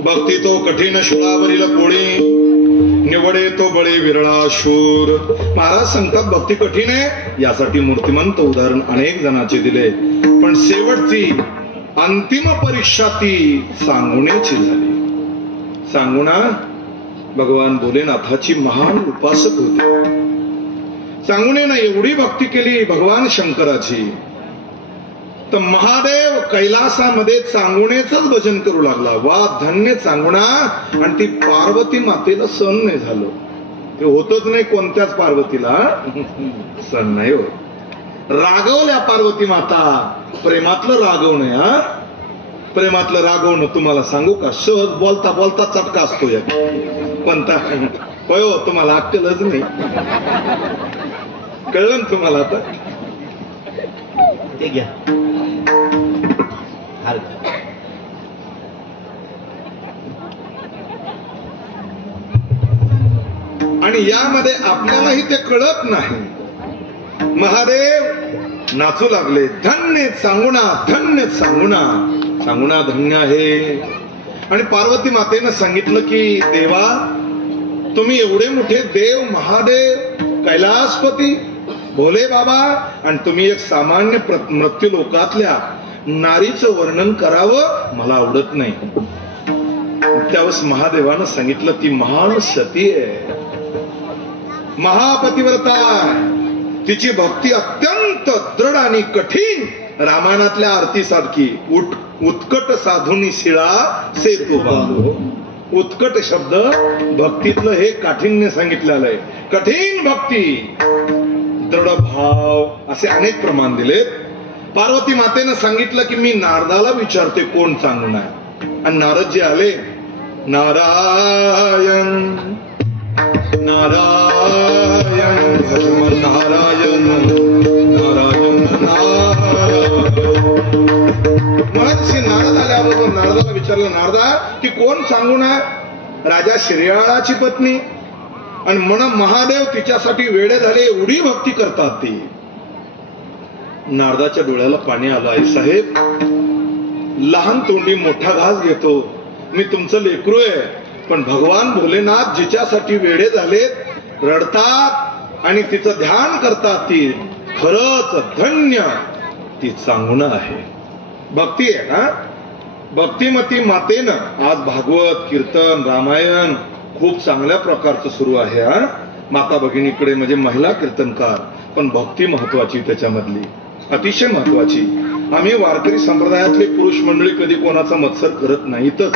भक्ती तो कठीण शुळावरील पोळी, निवडे तो बळी विरळा शूर. महाराज सांगतात भक्ती कठीण आहे, यासाठी मूर्तिमंत उदाहरण अनेक जणांचे दिले, पण शेवटची अंतिम परीक्षा ती सांगुण्याची झाली. सांगुणा भगवान भोलेनाथाची महान उपासक होती. सांगुणेनं एवढी भक्ती केली भगवान शंकराची, तर महादेव कैलासामध्ये चांगुणेच भजन करू लागला. वा धन्य चांगुणा. आणि ती पार्वती मातेला सण नाही झालं. ते होतच नाही कोणत्याच पार्वतीला सण नाही होत. रागवल्या पार्वती माता. प्रेमातलं रागवणं, हा प्रेमातलं रागवणं तुम्हाला सांगू का, सहज बोलता बोलता चटका असतो या कोणता. होय हो, तुम्हाला अक्कलच नाही. कळलं ना तुम्हाला आता. ते घ्या. आणि यामध्ये आपल्यालाही ते कळत नाही. महादेव नाचू लागले. धन्य सांगुणा, धन्य सांगुणा. सांगुणा धन्य आहे. आणि पार्वती मातेनं सांगितलं की देवा, तुम्ही एवढे मोठे देव, महादेव, कैलासपती, भोले बाबा, आणि तुम्ही एक सामान्य मृत्यू लोकातल्या नारीचं वर्णन करावं मला आवडत नाही. त्यावेळेस महादेवानं सांगितलं ती महान सती आहे, महापतिव्रता आहे. तिची भक्ती अत्यंत दृढ आणि कठीण. रामायणातल्या आरतीसारखी. उत्कट साधुनी शिळा सेतू बांधो. उत्कट शब्द भक्तीतलं हे काठिण्य सांगितलेलं आहे. कठीण भक्ती, दृढ भाव, असे अनेक प्रमाण दिलेत. पार्वती मातेनं सांगितलं की मी नारदाला विचारते कोण सांगून आहे. आणि नारद जे आले, नारायण नारायण भजमन नारायण नारायण नारायण. महर्षी नारद आल्याबरोबर नारदाला विचारलं, नारदा ती कोण सांगून आहे. राजा श्रीयाळाची पत्नी. आणि म्हण महादेव तिच्यासाठी वेडे झाले, एवढी भक्ती करतात ती. नारदाच्या डोळ्याला पाणी आलं. आहे साहेब, लहान तोंडी मोठा घास घेतो. मी तुमचं लेकरू आहे, पण भगवान भोलेनाथ जिच्यासाठी वेडे झालेत, रडतात आणि तिचं ध्यान करतात, ती खरंच धन्य, ती सांगून आहे. भक्ती आहे ना. भक्तिमती मातेनं आज भागवत, कीर्तन, रामायण खूप चांगल्या प्रकारचं सुरू आहे. हा माता भगिनीकडे म्हणजे महिला कीर्तनकार, पण भक्ती महत्वाची त्याच्यामधली, अतिशय महत्वाची. आम्ही वारकरी संप्रदायातले पुरुष मंडळी कधी कोणाचा मत्सर करत नाहीतच,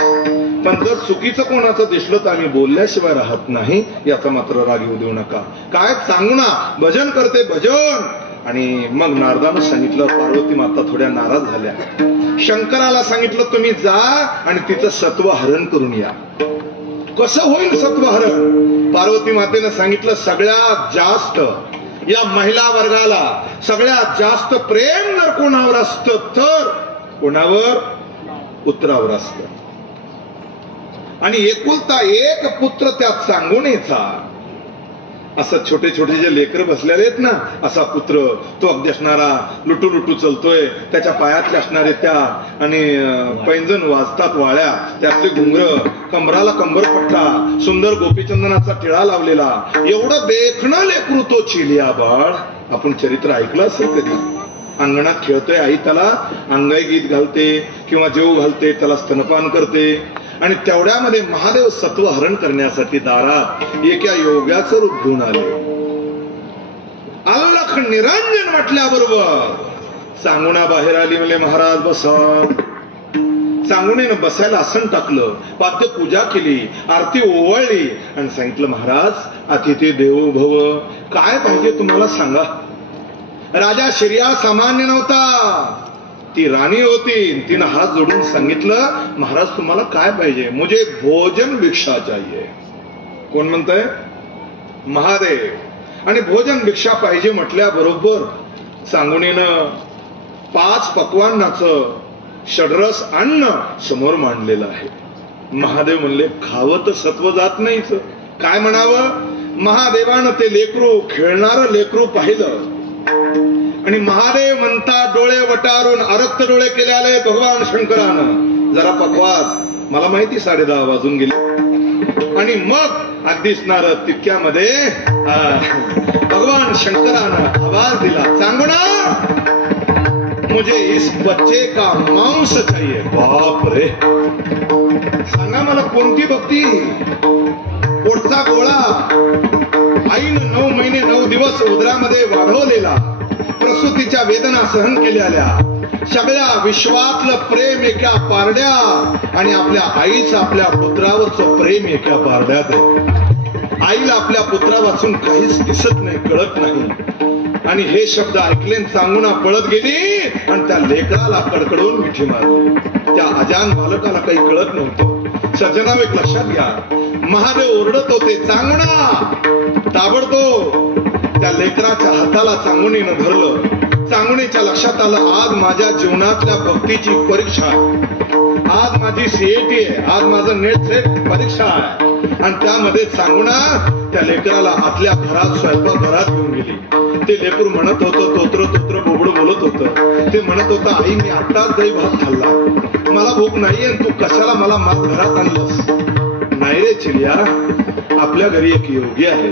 पण जर चुकीचं कोणाचं दिसलं तर आम्ही बोलल्याशिवाय राहत नाही, याचा मात्र राग येऊ देऊ नका. काय सांगूना भजन करते भजन. आणि मग नारदानं सांगितलं, पार्वती माता थोड्या नाराज झाल्या. शंकराला सांगितलं तुम्ही जा आणि तिचं सत्व हरण करून या. कसं होईल सत्वहरण. पार्वती मातेनं सांगितलं, सगळ्यात जास्त या महिला वर्गाला सगळ्यात जास्त प्रेम जर कोणावर असतं तर कोणावर, पुत्रावर असतं. आणि एकुलता एक पुत्र त्यात सांगुणेचा. असं छोटे छोटे जे लेकर बसलेले आहेत ना, असा पुत्र तो अगदी असणारा लुटू लुटू चलतोय, त्याच्या पायातले असणारे त्या आणि पैंजण वाजतात वाळ्या, त्यातले घुंगर, कंबराला कंबरपट्टा, सुंदर गोपीचंदनाचा टिळा लावलेला, एवढं देखणं लेकरू तो चिलिया बाळ. आपण चरित्र ऐकलं असेल कधी. अंगणात खेळतोय, आई त्याला अंगाई गीत घालते किंवा जेव घालते, त्याला स्तनपान करते. आणि तेवढ्यामध्ये महादेव सत्व हरण करण्यासाठी दारात एका योग्याचं रूप घेऊन आले. अल्लख निरंजन म्हटल्याबरोबर सांगुणा बाहेर आली, म्हणले महाराज बसा. सांगुणीनं बसायला आसन टाकलं, पाद्य पूजा केली, आरती ओवाळली आणि सांगितलं, महाराज अतिथी देवो भव, काय पाहिजे तुम्हाला सांगा. राजा शिर्या सामान्य नव्हता, ती राणी होती. तिनं हात जोडून सांगितलं, महाराज तुम्हाला काय पाहिजे. मुझे भोजन भिक्षा चाहिए. कोण म्हणतंय? महादेव. आणि भोजन भिक्षा पाहिजे म्हटल्याबरोबर सांगुणीनं 5 पक्वान्नाचं षड्रस अन्न समोर मांडलेलं आहे. महादेव म्हणले, खावं तर सत्व जात नाहीच, काय म्हणावं. महादेवानं ते लेकरू, खेळणारं लेकरू पाहिलं आणि महादेव म्हणतात, डोळे वटारून अरक्त डोळे केले आले भगवान शंकरानं. जरा पकवात, मला माहिती 10:30 वाजून गेले. आणि मग अगदी असणार तितक्यामध्ये भगवान शंकरानं आवाज दिला, सांगुणा मुझे इस बच्चे का मांस चाहिए. बाप रे, सांगा मला कोणती भक्ती. पोटचा गोळा आईनं 9 महिने 9 दिवस उदरामध्ये वाढवलेला, प्रसूतीच्या वेदना सहन केलेल्या, सगळ्या विश्वातलं प्रेम एका पारड्या आणि आपल्या आईचं आपल्या पुत्रावरचं प्रेम एका पारड्यात आहे. आईला आपल्या पुत्रापासून काहीच दिसत नाही, कळत नाही. आणि हे शब्द ऐकले, सांगून पळत गेली आणि त्या लेकराला कडकडून मिठी मारली. त्या अजान बालकाला काही कळत नव्हतं. सज्जनाव एक लक्षात घ्या, महादेव ओरडत होते, चांगुणा. ताबडतोब त्या लेकराच्या हाताला चांगुणीनं धरलं. चांगुणीच्या लक्षात आलं, आज माझ्या जीवनातल्या भक्तीची परीक्षा आहे, आज माझी सीएटी आहे, आज माझं नेट सेट परीक्षा आहे. आणि त्यामध्ये सांगुणा त्या लेकराला आतल्या घरात, स्वयंपाकघरात घेऊन गेली. ते लेकरू म्हणत होतं, तोत्र तोत्र बोबड बोलत होतं. ते म्हणत होतं, आई मी आत्ताच दही भात खाल्ला, मला भूक नाहीये, तू कशाला मला माझ घरात आणलंस. नाही रे चिलिया, आपल्या घरी एक योगी आहे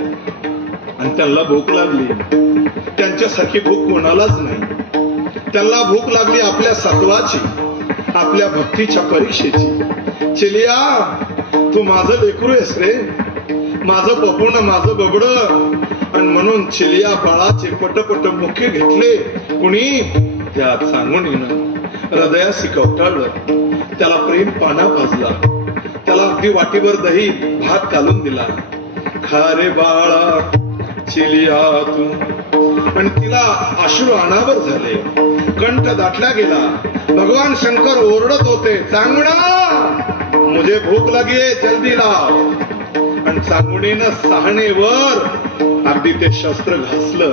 आणि त्यांना भूक लागली. त्यांच्यासारखी भूक कोणालाच नाही. त्यांना भूक लागली आपल्या सत्वाची, आपल्या भक्तीच्या परीक्षेची. चिलिया, तू माझं लेकरू आहेस रे, माझं पपून, माझं बबड. आणि म्हणून चिलिया बाळाचे पटपट मुखे घेतले. कुणी? त्या सांगुणीनं हृदयाशी कवटाळलं, त्याला प्रेम पाना भाजला, त्याला अगदी वाटीभर दही भात घालून दिला. खा रे बाळा चिलिया तू. आणि तिला अश्रू अनावर झाले, कंठ दाटला गेला. भगवान शंकर ओरडत होते, सांगुणा मुझे भूक लगी है, जल्दी लाव. आणि सांगुणीनं सहाणेवर अगदी ते शस्त्र घासलं.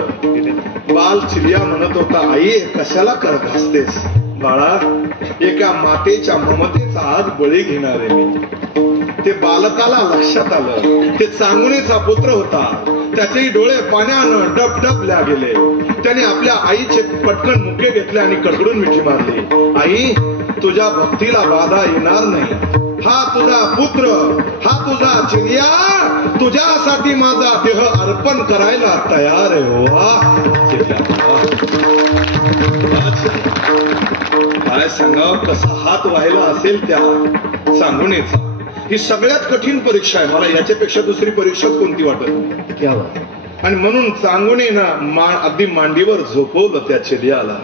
बाल चिलिया म्हणत होता, आई कशाला कर घासतेस. बाळा, एका मातेच्या ममतेचा आज बळी घेणार आहे मी. ते बालकाला लक्षात आलं, ते सांगुणीचा पुत्र होता. त्याचेही डोळे पाण्यानं डबडबल्या गेले. त्याने आपल्या आईचे पटकन मुके घेतले आणि कडकडून मिठी मारली. आई, तुझ्या भक्तीला बाधा येणार नाही. हा तुझा पुत्र, हा तुझा चिलिया, तुझ्यासाठी माझा देह अर्पण करायला तयार आहे. काय सांगावं, कसा हात व्हायला असेल त्या सांगुणीचा. ही सगळ्यात कठीण परीक्षा आहे. मला याच्यापेक्षा दुसरी परीक्षा कोणती वाटत नाही. आणि म्हणून सांगुणीनं अगदी मांडीवर झोपवलं त्या चिलियाला.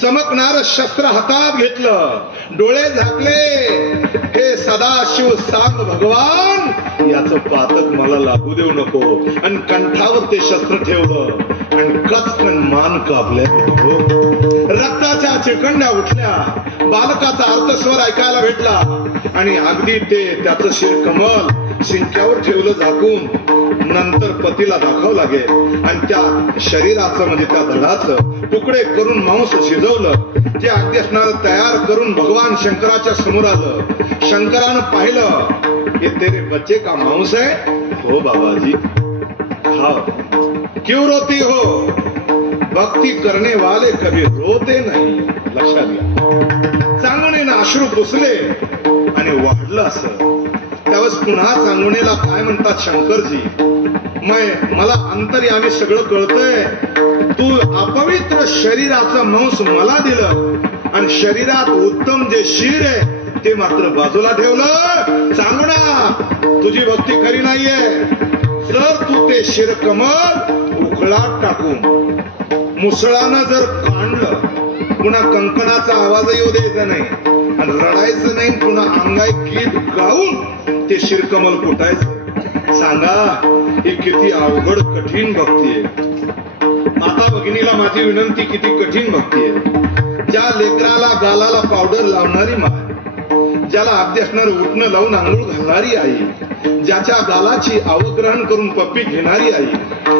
चमकणारं शस्त्र हातात घेतलं, डोळे झाकले. हे सदाशिव सांग भगवान, याचं पातक मला लागू देऊ नको. आणि कंठावर ते शस्त्र ठेवलं आणि कचकन मान कापल्या. रक्ताच्या चिळकंड्या उठल्या. बालकाचा अर्थस्वर ऐकायला भेटला आणि अगदी ते त्याचं शिरकमल शिंक्यावर ठेवलं झाकून. नंतर पतीला दाखवावं लागेल आणि त्या शरीराचं म्हणजे त्या धडाचं तुकडे करून मांस शिजवलं. जे अगदी असणार तयार करून भगवान शंकराच्या समोर आलं. शंकरानं पाहिलं, हे तेरे बच्चे का मांस आहे. हो बाबाजी. भाव क्यों रोती हो, भक्ती करने वाले कभी रोते नाही. लक्षात घ्या. चांगुणेनं अश्रू पुसले आणि वाढलं असं. त्यावेळेस पुन्हा चांगुणेला काय म्हणतात शंकरजी, मला अंतर्यामी सगळं कळतंय. तू अपवित्र शरीराचं मांस मला दिलं आणि शरीरात उत्तम जे शिर आहे ते मात्र बाजूला ठेवलं. चांगुणा, तुझी भक्ती खरी नाहीये. जर तू ते शिर कमल उकळात टाकून मुसळानं जर काढलं, पुन्हा कंकणाचा आवाज येऊ द्यायचा नाही आणि रडायचं नाही, पुन्हा अंगाई गीत गाऊन ते शिरकमल कुटायचं. सांगा ही किती अवघड कठीण भक्ती आहे. माता भगिनीला माझी विनंती, किती कठीण भक्ती आहे. ज्या लेकराला गालाला पावडर लावणारी माय, ज्याला अगदी असणार उठणं लावून आंघोळ घालणारी आई, ज्याच्या गालाची अवग्रहण करून पप्पी घेणारी आई,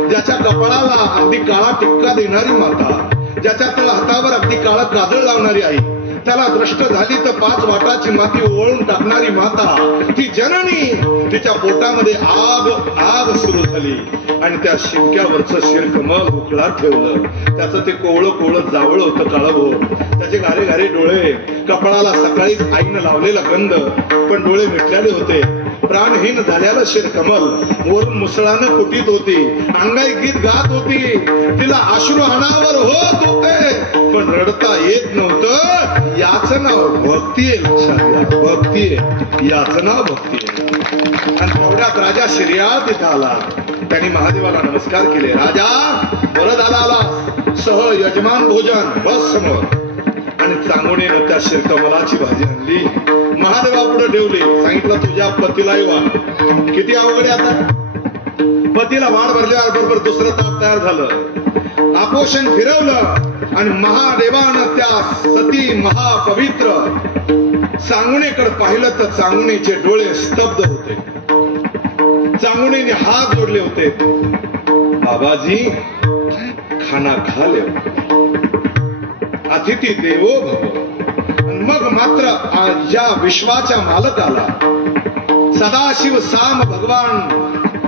ज्याच्या कपाळाला अगदी काळा टिक्का देणारी माता, ज्याच्या तळ हातावर अगदी काळा काजळ लावणारी आई, त्याला दृष्ट झाली तर 5 वाटाची माती ओळून टाकणारी माता, ती जननी, तिच्या पोटामध्ये आग आग सुरू झाली आणि त्या शिंक्यावरचं शिरकमल उकळात ठेवलं. त्याचं ते कोवळं कोवळं जावळ होतं काळभोर, त्याचे घारे घारे डोळे, कपाळाला सकाळीच आईनं लावलेला गंध, पण डोळे मिटलेले होते. प्राणहीन झाल्याला शिरकमल वरून मुसळानं कुटीत होती, अंगाई गीत गात होती, तिला अश्रू अनावर होत होते पण रडता येत नव्हतं. याचं नाव भक्ती आहे. लक्षात घ्या, भक्ती आहे, याचं नाव भक्ती आहे. आणि तेवढ्यात राजा शिर्याळ तिथं आला. त्यांनी महादेवाला नमस्कार केले. राजा परत आला, सह यजमान भोजन, बस समोर. आणि चांगुणेनं त्या शिरकमलाची भाजी आणली, महादेवा पुढे ठेवली. सांगितलं तुझ्या पतीलाही वाढ. किती अवघड आहे आता. पतीला वाढ भरल्याबरोबर दुसरं ताट तयार झालं. आपोषण फिरवलं आणि महादेवानं त्या सती महापवित्र चांगुणेकडे पाहिलं तर चांगुणेचे डोळे स्तब्ध होते. चांगुणेने हात जोडले होते. बाबाजी खाना खा ले, अतिथी देवो भव. मग मात्र या विश्वाच्या मालकाला सदाशिव साम भगवान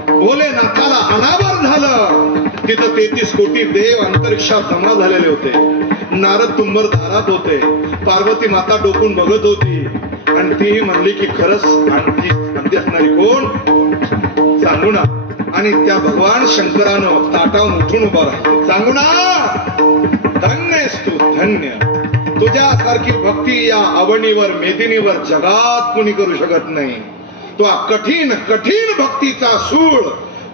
भोलेनाथाला अनावर झालं. तिथं 33 कोटी देव अंतरिक्षात जमा झालेले होते. नारद तुंबर दारात होते. पार्वती माता डोकून बघत होती आणि तीही म्हणली की खरंच आणखी असणारी कोण, चांगुणा. आणि त्या भगवान शंकरानं ताटावून उठून उभा राहिले. चांगुणा, धन्य आहेस तू, धन्य. तुझ्यासारखी भक्ती या अवनीवर मेदिनीवर जगात कुणी करू शकत नाही. तो कठीण कठीण भक्तीचा सूळ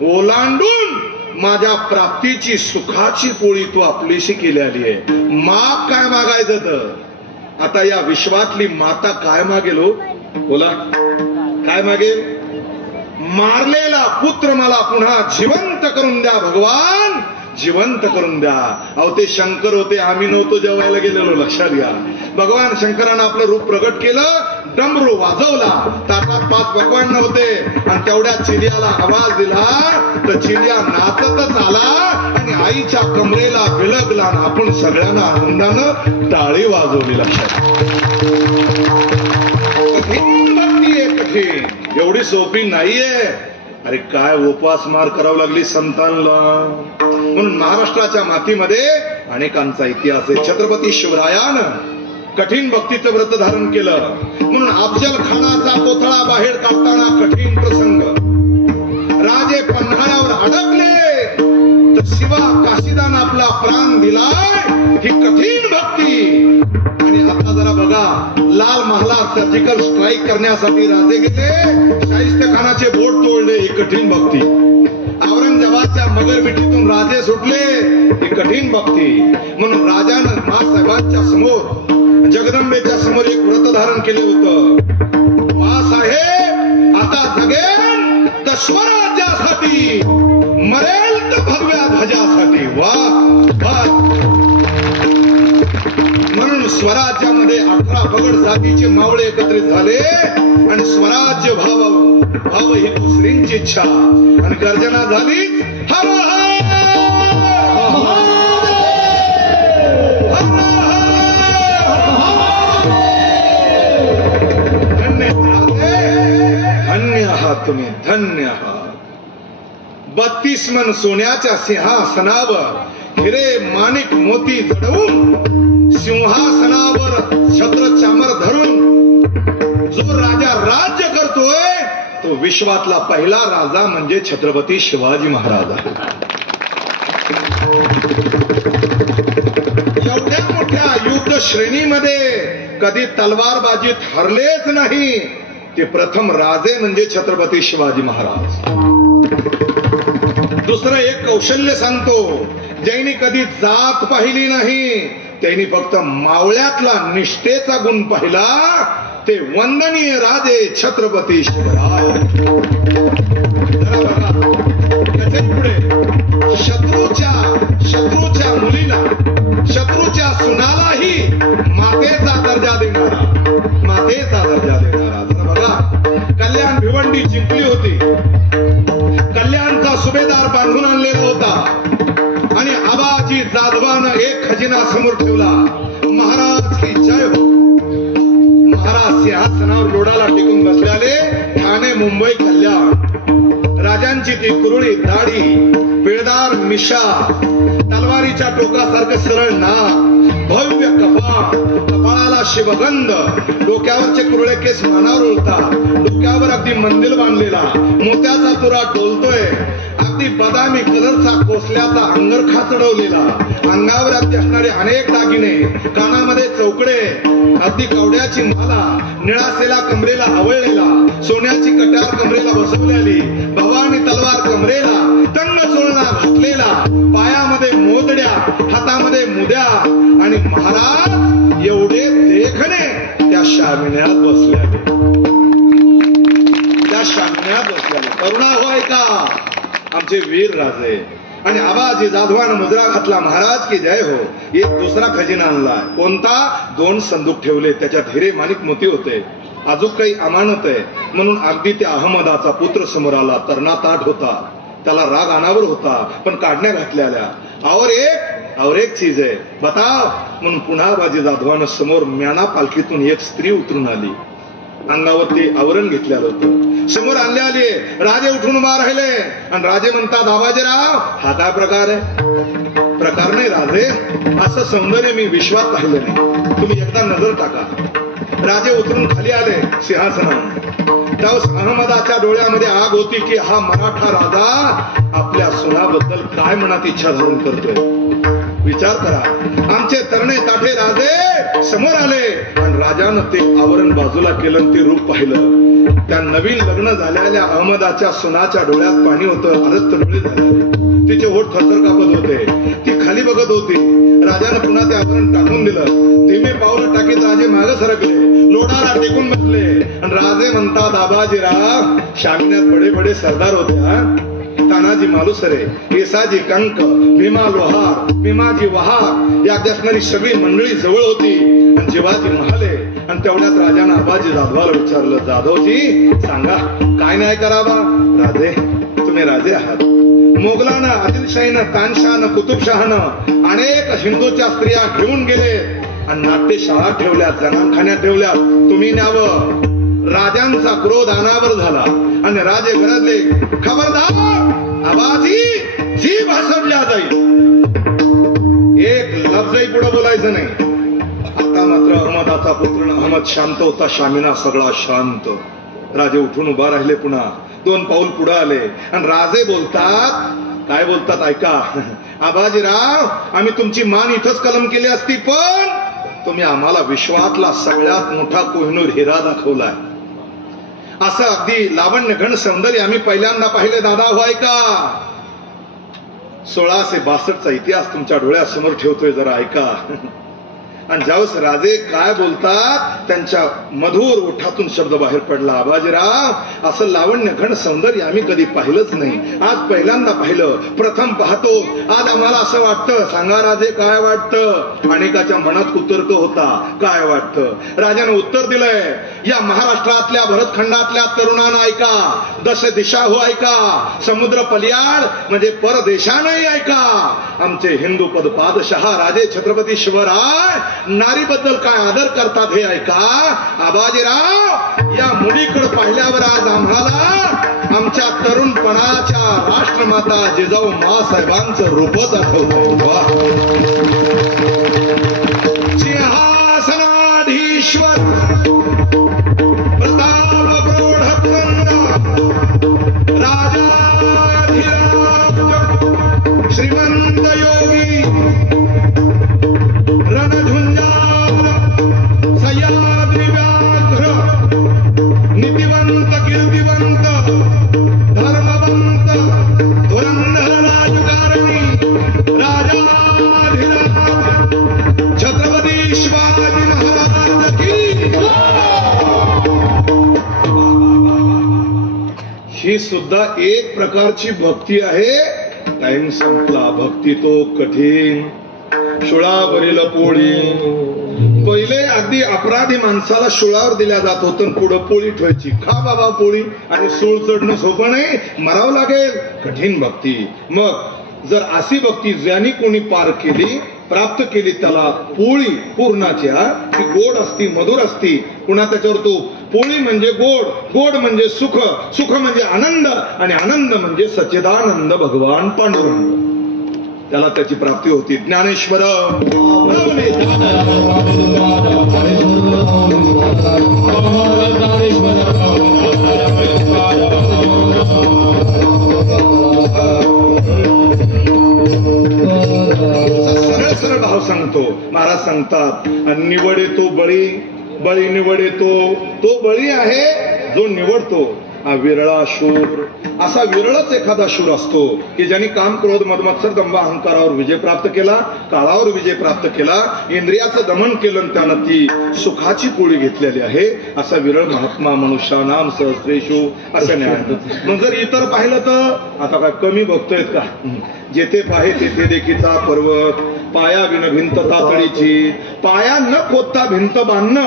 ओलांडून माझ्या प्राप्तीची सुखाची पोळी तू आपलीशी केली आली आहे. माग काय मागायचं तर आता या विश्वातली माता काय मागेल हो? बोला, काय मागेल? मारलेला पुत्र मला पुन्हा जिवंत करून द्या भगवान, जिवंत करून द्या. अहो ते शंकर होते, आम्ही नव्हतो जेवायला गेलेलो. लक्षात घ्या, भगवान शंकरानं आपलं रूप प्रगट केलं, डमरू वाजवला, ताटात 5 पक्वान्न होते आणि तेवढ्या चिलियाला आवाज दिला तर चिलिया नाचतच आला आणि आईच्या कमरेला बिलगला. आपण सगळ्यांना आनंदानं टाळी वाजवली. लक्षात, कठीण भक्ती आहे, कठीण, एवढी सोपी नाहीये. अरे काय उपास मार करावं लागली संतांना. म्हणून महाराष्ट्राच्या मातीमध्ये अनेकांचा इतिहास आहे. छत्रपती शिवरायानं कठीण भक्तीचं व्रत धारण केलं म्हणून अफजल खानाचा कोथळा बाहेर काढताना कठीण प्रसंग. राजे पन्हाळ्यावर अडकले तर शिवा काशीदान आपला प्राण दिलाय. ही कठीण भक्ती. आणि आता जरा बघा, लाल महालात सर्जिकल स्ट्राईक करण्यासाठी राजे गेले, शाहिस्ते खानाचे बोट तोडले. ही कठीण भक्ती. औरंगजेबाच्या मगरमिठीतून राजे सुटले. ही कठीण भक्ती. म्हणून राजानं मासाहेबांच्या समोर, जगदंबेच्या समोर एक व्रत धारण केले होतं. मासाहेब आता जगेन तर स्वराज्यासाठी, मरेल तर भगव्या ध्वजासाठी. वा, म्हणून स्वराज्यामध्ये 18 पगड जातीचे मावळे एकत्रित झाले आणि स्वराज्य भाव ही दुसरींची इच्छा. आणि गर्जना झाली, हर धन्य आहात तुम्ही, धन्य आहात. 32 मन सोन्याच्या सिंहासनावर हिरे माणिक मोती जडवून सिंहासनावर छत्र चामर धरून जो राजा राज्य करतोय तो विश्वातला पहिला राजा म्हणजे छत्रपती शिवाजी महाराज आहे. एवढ्या मोठ्या युद्ध श्रेणीमध्ये कधी तलवारबाजीत हरलेच नाही ते प्रथम राजे म्हणजे छत्रपती शिवाजी महाराज. दुसरं एक कौशल्य सांगतो, ज्यांनी कधी जात पाहिली नाही त्यांनी फक्त मावळ्यातला निष्ठेचा गुण पाहिला ते वंदनीय राजे छत्रपती शिवराय. जरा बघा त्याच्या पुढे शत्रूच्या मुलीला शत्रूच्या सुनालाही मातेचा दर्जा देणारा जरा बघा कल्याण भिवंडी जिंकली होती. कल्याणचा सुभेदार बांधून आणलेला होता आणि आबाजी जाधवानं एक खजिना समोर ठेवला. महाराज की जय हो. महाराज सिंहासनावर लोडाला टिकून बसल्याले ठाणे मुंबई कल्याण. राजांची ती कुरळी दाढी, पिळदार मिशा, तलवारीच्या टोकासारखं सरळ नाक, भव्य कपाळ, कपाळाला शिवगंध, डोक्यावरचे कुरळे केस मानावर उलतात, डोक्यावर अगदी मंदिर बांधलेला, मोत्याचा तुरा डोलतोय, अगदी बदामी कलरचा कोसल्याचा अंगरखा चढवलेला, अंगावर अगदी असणारे अनेक दागिने, कानामध्ये चौकडे, अगदी कवड्याची माला, निळासेला कमरेला आवळलेला, सोन्याची कट्यार कमरेला बसवलेली, भवानी तलवार कमरेला, तंग सोळणा घातलेला, पायामध्ये मोजड्या, हातामध्ये मुद्या आणि महाराज एवढे देखणे त्या शामिन्यात बसल्याले. करुणा होय का आमचे वीर राजे. आणि आबाजी जाधवानं मुजरा घातला, महाराज की जय हो. एक दुसरा खजिना आणला. कोणता? 2 संदूक ठेवले, त्याच्यात हिरे माणिक मोती होते. अजून काही अमानत आहे म्हणून अगदी त्या अहमदाचा पुत्र समोर आला. तरणा ताट होता, त्याला राग अनावर होता पण काढण्या घातलेल्या. और एक चीज आहे बताव म्हणून पुन्हा आबाजी जाधवानं समोर म्याना पालखीतून एक स्त्री उतरून आली. अंगावरती आवरण घेतलेलं होतं. समोर आणले आले. राजे उठून उभा राहिले आणि राजे म्हणतात, आबाजीराव हा काय प्रकार आहे? प्रकार नाही राजे, असं सौंदर्य मी विश्वात पाहिलं नाही. तुम्ही एकदा नजर टाका. राजे उतरून खाली आले सिंहासनावर. त्यावेळेस अहमदाच्या डोळ्यामध्ये आग होती की हा मराठा राजा आपल्या सुनाबद्दल काय मनात इच्छा धरून करतोय. विचार करा. आमचे तरणे ताठे राजे समोर आले आणि राजानं ते आवरण बाजूला केलं, ते रूप पाहिलं. त्या नवीन लग्न झालेल्या अहमदाच्या सुनाच्या डोळ्यात पाणी होतं, अरस्त डोळे झाले. तिचे होठ थरथर कापत होते. ती खाली बघत होती. राजानं पुन्हा ते आवरण टाकून दिलं. धीमे पावलं टाकीत राजे मागे सरकले, लोडाला टेकून बसले आणि राजे म्हणतात, आबाजीराव शामिन्यात बडे बडे सरदार होते. तानाजी मालुसरे, केसाजी कंक, भीमा लोहार, भीमाजी वहार या असणारी सगळी मंडळी जवळ होती. आणि जिवाजी महाले. आणि तेवढ्यात राजानं आबाजी जाधवाला विचारलं, जाधवजी सांगा काय न्याय करावा? राजे तुम्ही राजे आहात. मोगलानं, आदिलशाहीनं, तानशाहनं, कुतुबशहानं अनेक हिंदूच्या स्त्रिया घेऊन गेले आणि नाट्यशाळा ठेवल्या, जनानखान्यात ठेवल्या. तुम्ही न्यावं. राजांचा क्रोध अनावर झाला आणि राजे गरजले, खबरदार आबाजी जीभ हसडल्या जाईल. एक लफ्जही पुढे बोलायचं नाही. आता मात्र अहमदाचा पुत्र अहमद शांत होता. शामिना सगळा शांत. राजे उठून उभा राहिले. पुन्हा 2 पाऊल पुढे आले आणि राजे बोलतात. काय बोलतात ऐका. आबाजीराव आम्ही तुमची मान इथंच कलम केली असती पण तुम्ही आम्हाला विश्वातला सगळ्यात मोठा कोहिनूर हिरा दाखवलाय. असं अगदी लावण्य घन सौंदर्य आम्ही पहिल्यांदा पाहिले दादा हो ऐका. 1662चा इतिहास तुमच्या डोळ्यासमोर ठेवतोय, जरा ऐका. आणि ज्यावेळेस राजे काय बोलतात त्यांच्या मधुर ओठातून शब्द बाहेर पडला, आबाजीराव असं लावण्य घन सौंदर्य आम्ही कधी पाहिलंच नाही. आज पहिल्यांदा पाहिलं, प्रथम पाहतो. आज आम्हाला असं वाटतं. सांगा राजे काय वाटतं? अनेकाच्या मनात कुतर्क होता, काय वाटतं? राजानं उत्तर दिलंय, या महाराष्ट्रातल्या भरतखंडातल्या तरुणांना ऐका, दश दिशा हो ऐका, समुद्र पलियाड म्हणजे परदेशानही ऐका. आमचे हिंदू पद पादशहा राजे छत्रपती शिवराय नारीबद्दल काय आदर करतात हे ऐका. आबाजीराव या मुलीकडे पाहिल्यावर आज आम्हाला आमच्या तरुणपणाच्या राष्ट्रमाता जिजाऊ मासाहेबांचं रूपच आठवतं. वा सिंहासनाधीश्वर प्रताप प्रौढ राजाधिराज श्रीमंत योगी रणझुंजार सह्याद्री व्याघ्र नीतिवंत कीर्तिवंत धर्मवंत धुरंधर राजकारणी राजाधिराज छत्रपती शिवाजी महाराज की. ही सुद्धा एक प्रकारची भक्ती आहे. टाइम संपला. भक्ती तो कठीण शुळावरील पोळी. पहिले अगदी अपराधी माणसाला शुळावर दिल्या जात होतं, पुढं पोळी ठेवायची. खा बाबा पोळी. आणि सूळ चढणं सोपं नाही, मरावं लागेल. कठीण भक्ती. मग जर अशी भक्ती ज्यांनी कोणी पार केली, प्राप्त केली, त्याला पोळी पूर्णाच्या ती गोड असती, मधुर असती. पुन्हा त्याच्यावर तो पोळी म्हणजे गोड, गोड म्हणजे सुख, सुख म्हणजे आनंद, आणि आनंद म्हणजे सच्चिदानंद भगवान पांडुरंग. त्याला त्याची प्राप्ती होती. ज्ञानेश्वर सरळ सरळ भाव सांगतो. महाराज सांगतात, निवडे तो बळी, बळी निवडे तो बळी आहे जो निवडतो. हा विरळा शूर. असा विरळच एखादा शूर असतो की ज्यांनी काम, क्रोध, मदमत्सर, दंभ, अहंकारावर विजय प्राप्त केला, काळावर विजय प्राप्त केला, इंद्रियाचं दमन केलं, त्यानं ती सुखाची पोळी घेतलेली आहे. असा विरळ महात्मा मनुष्यानाम सहस्रेषु असं न्याय. मग जर इतर पाहिलं तर आता काय कमी बघतोय का? जेथे पाहे तेथे देखीचा पर्वत, पाया विण भिंत तातडीची. पाया न खोदता भिंत बांधणं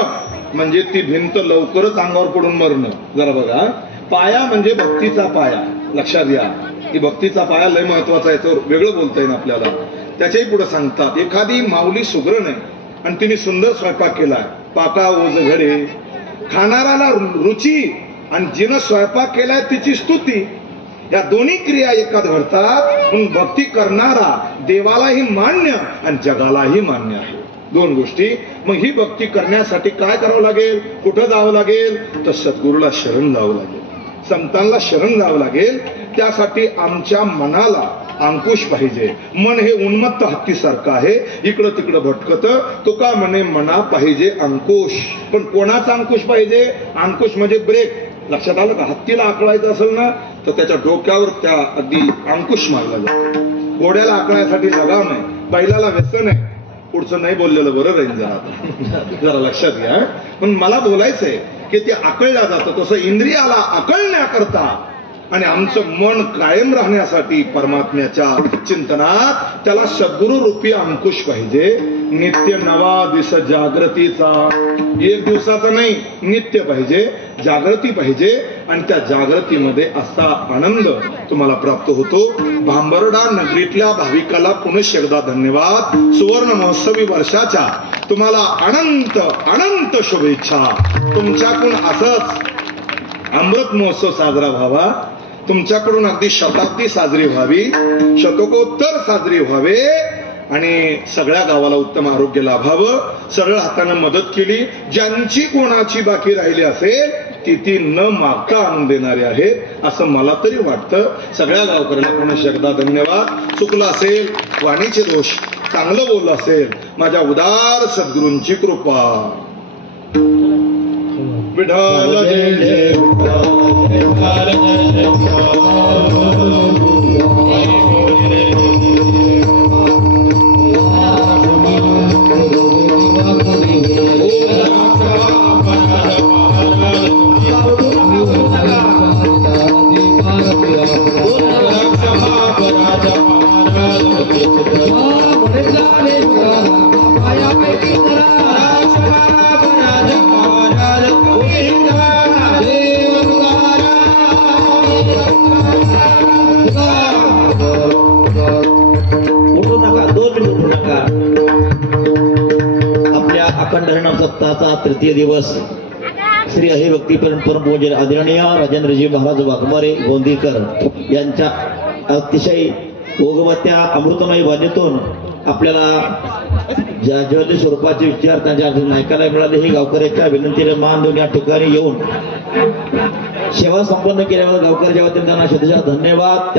म्हणजे ती भिंत लवकरच अंगावर पडून मरणं. जरा बघा, पाया म्हणजे भक्तीचा पाया. लक्षात घ्या, ही भक्तीचा पाया लय महत्वाचा आहे. याच्यावर वेगळं बोलता येईल आपल्याला. त्याच्याही पुढे सांगतात, एखादी माऊली सुगरण आहे आणि तिने सुंदर स्वयंपाक केलाय, पाका ओझ घडे, खाणाऱ्याला रुची, आणि जिनं स्वयंपाक केलाय तिची स्तुती. या दोन्ही क्रिया एकात घडतात. म्हणून भक्ती करणारा देवालाही मान्य आणि जगालाही मान्य आहे. दोन गोष्टी. मग ही भक्ती करण्यासाठी काय करावं लागेल, कुठं जावं लागेल, तर सद्गुरूला शरण जावं लागेल, संतांना शरण जावं लागेल. त्यासाठी आमच्या मनाला अंकुश पाहिजे. मन हे उन्मत्त हत्तीसारखं आहे, इकडं तिकडं भटकत. तुका म्हणे मना पाहिजे अंकुश. पण कोणाचा अंकुश पाहिजे? अंकुश म्हणजे ब्रेक. लक्षात आलं का? हत्तीला आकळायचं असेल ना तर त्याच्या डोक्यावर त्या अगदी अंकुश मारला जातो. घोड्याला आकळायसाठी लगाम आहे, बैलाला व्यसन आहे. पुढचं नाही बोललेलं बरं राहील. जरा लक्षात घ्या. पण मला बोलायचंय की ते आकळल्या जातं, तसं इंद्रियाला आकळण्याकरता आणि आमचं मन कायम राहण्यासाठी परमात्म्याच्या चिंतनात त्याला सद्गुरु रूपी अंकुश पाहिजे. नित्य नवा दिस जागृतीचा. एक दिवसाचा नाही, नित्य पाहिजे, जागृती पाहिजे. आणि त्या जागृतीमध्ये असा आनंद तुम्हाला प्राप्त होतो. भांबर्डा नगरीतल्या भाविकाला पुनश्च एकदा धन्यवाद. सुवर्ण महोत्सवी वर्षाच्या तुम्हाला अनंत अनंत शुभेच्छा. तुमच्याकडून असंच अमृत महोत्सव साजरा व्हावा, तुमच्याकडून अगदी शताब्दी साजरी व्हावी, शतकोत्तर साजरी व्हावे, आणि सगळ्या गावाला उत्तम आरोग्य लाभावं. सरळ हाताने मदत केली. ज्यांची कोणाची बाकी राहिली असेल ती न मागता आणून देणारे आहेत असं मला तरी वाटतं. सगळ्या गावकऱ्यांना पुन्हा एकदा धन्यवाद. चुकलं असेल, वाणीचे दोष, चांगलं बोललं असेल, माझ्या उदार सद्गुरूंची कृपा. विठ्ठल जय जय अखंड हरिनाम सप्ताहाचा तृतीय दिवस श्री हरिभक्ती परमपूज्य आदरणीय राजेंद्रजी महाराज वाघमारे गोंदीकर यांच्या अतिशय ओघवत्या अमृतमय वाणीतून आपल्याला ज्योती स्वरूपाचे विचार त्यांच्या ऐकायला मिळाले. हे गावकऱ्याच्या विनंतीला मान देऊन या ठिकाणी येऊन सेवा संपन्न केल्यावर गावकऱ्याच्या वतीने त्यांना शतशः धन्यवाद.